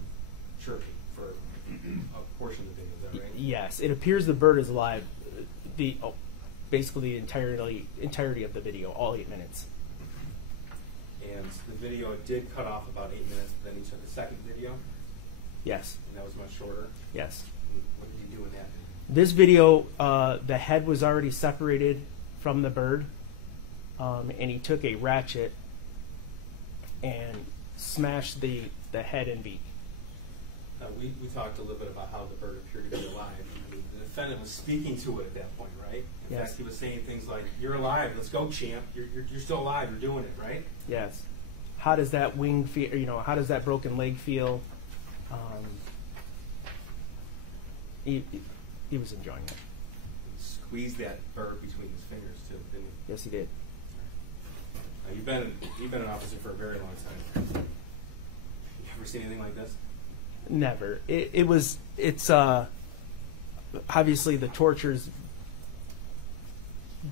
chirping for a portion of the video. Is that right? Yes. It appears the bird is alive. Basically the entirety of the video, all 8 minutes. And the video did cut off about 8 minutes. Then he took a second video. Yes. And that was much shorter. Yes. What did he do in that? This video, the head was already separated from the bird, and he took a ratchet and smashed the head and beak. We talked a little bit about how the bird appeared to be alive. I mean, the defendant was speaking to it at that point, right? In Yes. fact, he was saying things like, "You're alive. Let's go, champ. You're still alive. You're doing it, right?" Yes. How does that wing feel? How does that broken leg feel? He was enjoying it. He squeezed that bird between his fingers too, didn't he? Yes, he did. Now, you've been an officer for a very long time. You ever seen anything like this? Never. It's obviously the torture's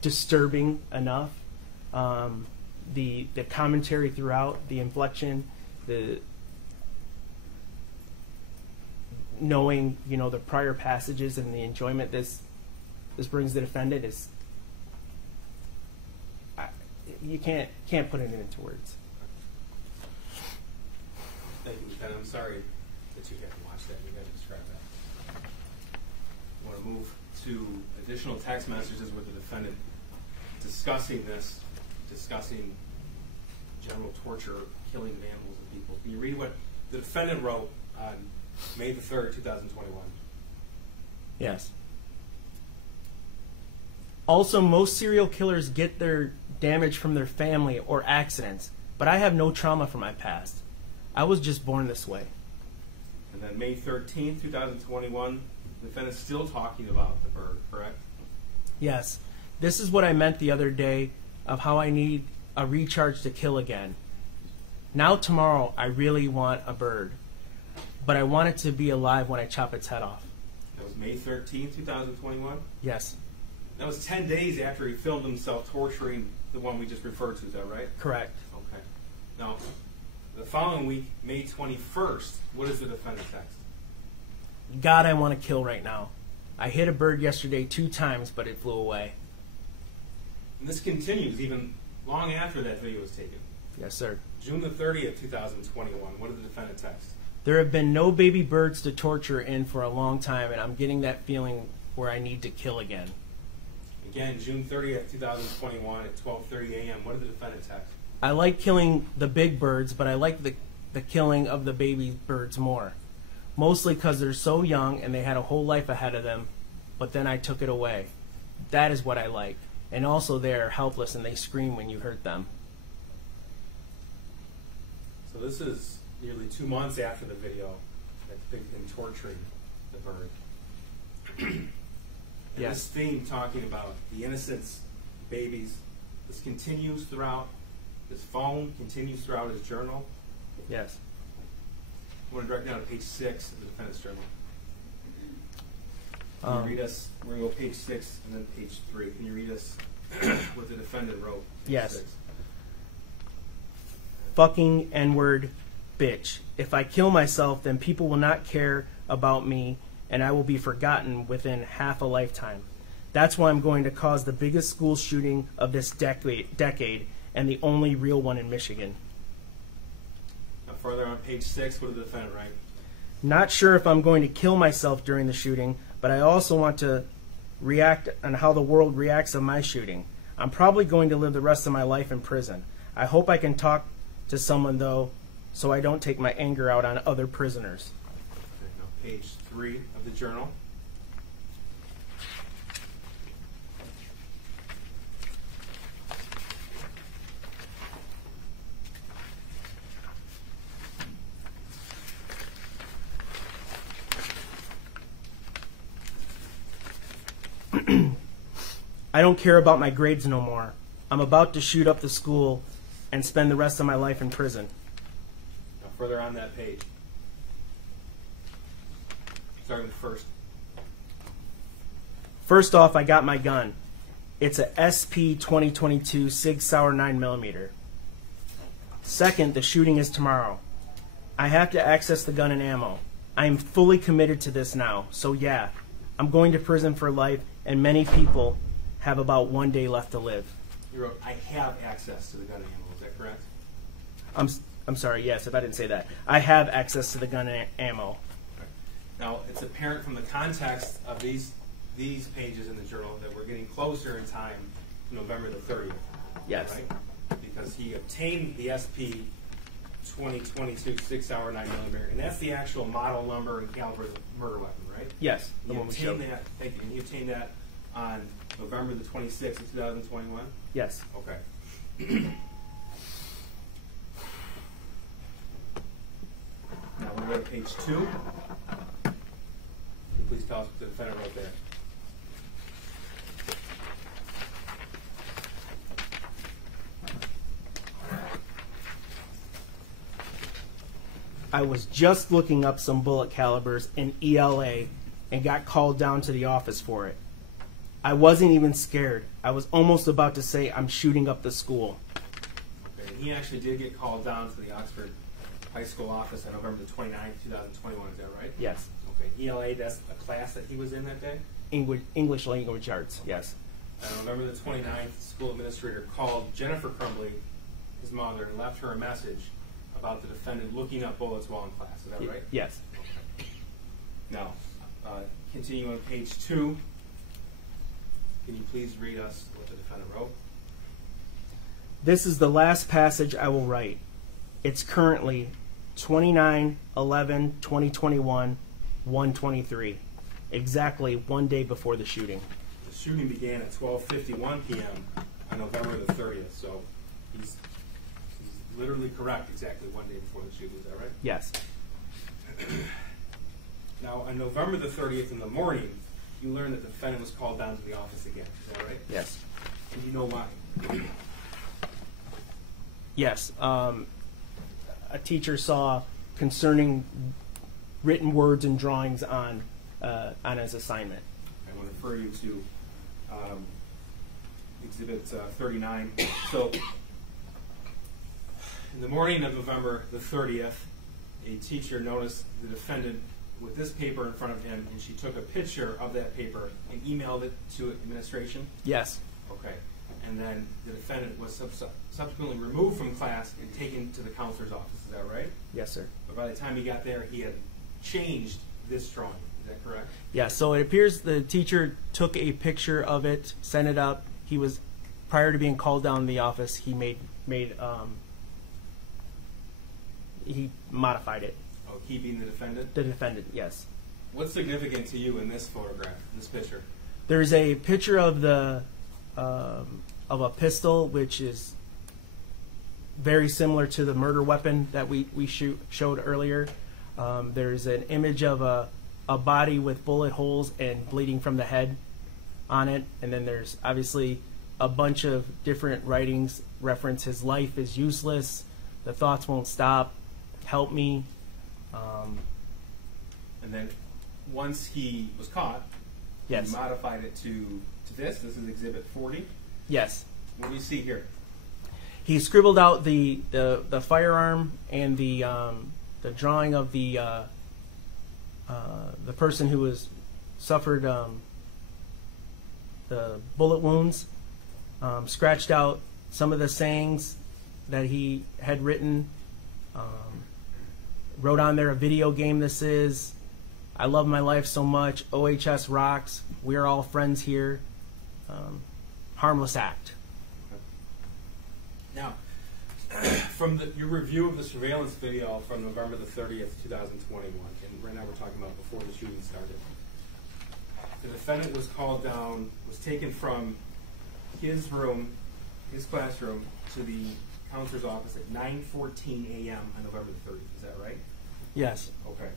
disturbing enough. The commentary throughout, the inflection, the knowing, the prior passages and the enjoyment this brings the defendant is, you can't put it into words. Thank you, Lieutenant. I'm sorry that you had to watch that. You had to describe that. I want to move to additional text messages with the defendant discussing general torture, killing of animals and people. Can you read what the defendant wrote on May the 3rd, 2021? Yes. Also, most serial killers get their damage from their family or accidents, but I have no trauma from my past. I was just born this way. And then May 13th, 2021, the defendant's still talking about the bird, correct? Yes. This is what I meant the other day of how I need a recharge to kill again. Now tomorrow, I really want a bird, but I want it to be alive when I chop its head off. That was May 13th, 2021? Yes. That was 10 days after he filmed himself torturing the one we just referred to, is that right? Correct. Okay. Now, the following week, May 21st, what is the defendant text? God, I want to kill right now. I hit a bird yesterday 2 times, but it flew away. And this continues even long after that video was taken. Yes, sir. June the 30th, 2021, what did the defendant text? There have been no baby birds to torture in for a long time, and I'm getting that feeling where I need to kill again. Again, June 30th, 2021 at 12:30 a.m., what did the defendant text? I like killing the big birds, but I like the killing of the baby birds more. Mostly because they're so young and they had a whole life ahead of them, but then I took it away. That is what I like. And also they are helpless and they scream when you hurt them. So this is nearly 2 months after the video that depicted him torturing the bird. And Yes. this theme talking about the innocence, babies, this continues throughout his phone, continues throughout his journal. Yes. I want to direct down to page 6 of the defendant's journal. Can you read us, we're going to go page 6 and then page 3. Can you read us what the defendant wrote? Page Yes. 6. Fucking N-word bitch. If I kill myself, then people will not care about me and I will be forgotten within half a lifetime. That's why I'm going to cause the biggest school shooting of this decade and the only real one in Michigan. Now further on page 6, what did the defendant write? Not sure if I'm going to kill myself during the shooting, but I also want to react on how the world reacts on my shooting. I'm probably going to live the rest of my life in prison. I hope I can talk to someone, though, so I don't take my anger out on other prisoners. Okay, now page 3 of the journal. I don't care about my grades no more. I'm about to shoot up the school and spend the rest of my life in prison. Now further on that page. Starting with first. First off, I got my gun. It's a SP 2022 Sig Sauer 9mm. Second, the shooting is tomorrow. I have to access the gun and ammo. I am fully committed to this now, so yeah, I'm going to prison for life, and many people have about 1 day left to live. You wrote, I have access to the gun and ammo. Is that correct? I'm sorry, yes, if I didn't say that. I have access to the gun and ammo. Now, it's apparent from the context of these pages in the journal that we're getting closer in time to November the 30th. Yes. Right? Because he obtained the SP 2022 Sig Sauer 9mm, and that's the actual model number and caliber of the murder weapon, right? Yes, the He one we showed. obtained that. Thank you. And he obtained that on November the 26th of 2021. Yes. Okay. Now we'll go to page 2. Can you please tell us what the defendant wrote there? I was just looking up some bullet calibers in ELA and got called down to the office for it. I wasn't even scared. I was almost about to say I'm shooting up the school. Okay, and he actually did get called down to the Oxford High School office on November the 29th, 2021. Is that right? Yes. Okay. ELA, that's a class that he was in that day? English language arts, yes. On November the 29th, the school administrator called Jennifer Crumbly, his mother, and left her a message about the defendant looking up bullets while in class. Is that right? Yes. Now, continue on page 2. Can you please read us what the defendant wrote? This is the last passage I will write. It's currently 29/11/2021, 1:23, exactly 1 day before the shooting. The shooting began at 12:51 p.m. on November the 30th, so he's literally correct exactly 1 day before the shooting. Is that right? Yes. Now, on November the 30th in the morning, you learned that the defendant was called down to the office again. Is that right? Yes. And you know why? Yes. A teacher saw concerning written words and drawings on his assignment. I want to refer you to Exhibit 39. So, in the morning of November the 30th, a teacher noticed the defendant with this paper in front of him, and she took a picture of that paper and emailed it to administration. Yes. Okay. And then the defendant was subsequently removed from class and taken to the counselor's office. Is that right? Yes, sir. But by the time he got there, he had changed this drawing. Is that correct? Yeah, so it appears the teacher took a picture of it, sent it up. He was, prior to being called down to the office, he he modified it. Oh, he being the defendant? The defendant, yes. What's significant to you in this photograph, this picture? There's a picture of the of a pistol, which is very similar to the murder weapon that we showed earlier. There's an image of a body with bullet holes and bleeding from the head on it, and then there's obviously a bunch of different writings reference his life is useless, the thoughts won't stop, help me. And then once he was caught, Yes. he modified it to this. This is Exhibit 40. Yes. What do you see here? He scribbled out the firearm and the drawing of the person who was suffered the bullet wounds. Scratched out some of the sayings that he had written. Wrote on there, a video game this is. I love my life so much. OHS rocks. We're all friends here. Harmless act. Now, from your review of the surveillance video from November the 30th, 2021, and right now we're talking about before the shooting started, the defendant was called down, was taken from his room, his classroom, to the counselor's office at 9:14 a.m. on November the 30th. Is that right? Yes. Okay.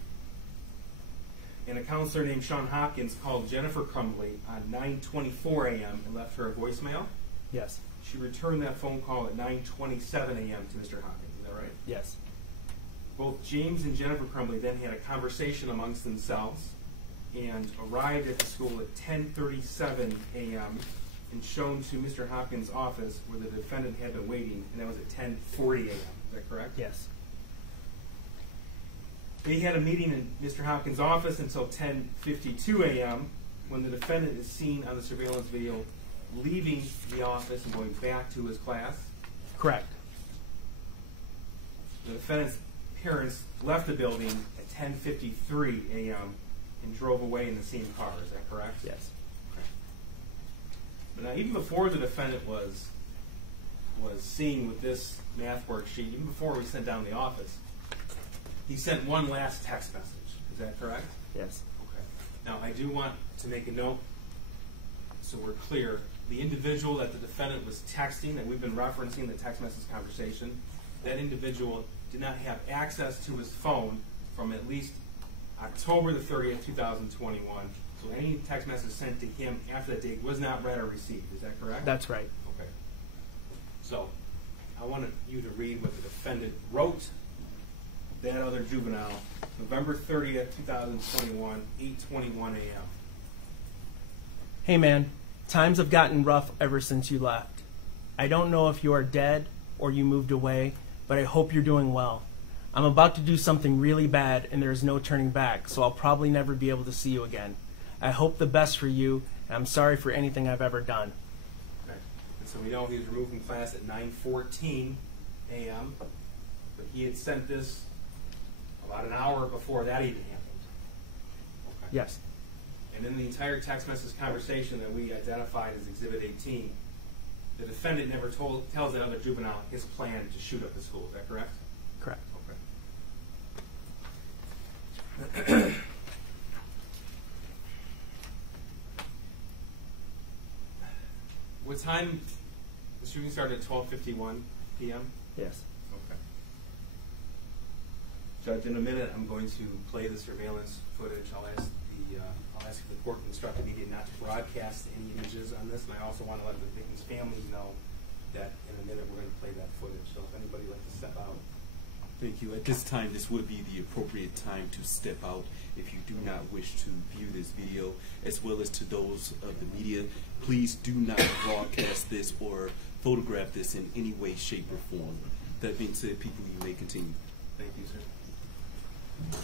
And a counselor named Sean Hopkins called Jennifer Crumbly on 9:24 a.m. and left her a voicemail. Yes. She returned that phone call at 9:27 a.m. to Mr. Hopkins. Is that right? Yes. Both James and Jennifer Crumbly then had a conversation amongst themselves and arrived at the school at 10:37 a.m. and shown to Mr. Hopkins' office where the defendant had been waiting, and that was at 10:40 a.m. Is that correct? Yes. They had a meeting in Mr. Hopkins' office until 10:52 a.m. when the defendant is seen on the surveillance video leaving the office and going back to his class. Correct. The defendant's parents left the building at 10:53 a.m. and drove away in the same car. Is that correct? Yes. Okay. But now, even before the defendant was seen with this math worksheet, even before we sent down the office, he sent one last text message. Is that correct? Yes. Okay. Now, I do want to make a note so we're clear. The individual that the defendant was texting, that we've been referencing the text message conversation, that individual did not have access to his phone from at least October the 30th, 2021. So any text message sent to him after that date was not read or received. Is that correct? That's right. Okay. So I wanted you to read what the defendant wrote that other juvenile, November 30th, 2021, 8:21 a.m. Hey man, times have gotten rough ever since you left. I don't know if you are dead or you moved away, but I hope you're doing well. I'm about to do something really bad and there is no turning back, so I'll probably never be able to see you again. I hope the best for you, and I'm sorry for anything I've ever done. Okay. And so we know he was removed from class at 9:14 a.m., but he had sent this about an hour before that even happened. Okay. Yes. And in the entire text message conversation that we identified as Exhibit 18, the defendant never tells that other juvenile his plan to shoot up the school. Is that correct? Correct. Okay. What time? The shooting started at 12:51 p.m. Yes. Okay. Judge, in a minute, I'm going to play the surveillance footage. I'll ask the court to instruct the media not to broadcast any images on this, and I also want to let the victims' families know that in a minute we're going to play that footage. So if anybody would like to step out. Thank you. At this time, this would be the appropriate time to step out if you do not wish to view this video, as well as to those of the media. Please do not broadcast this or photograph this in any way, shape, or form. That being said, people, you may continue. Thank you, sir.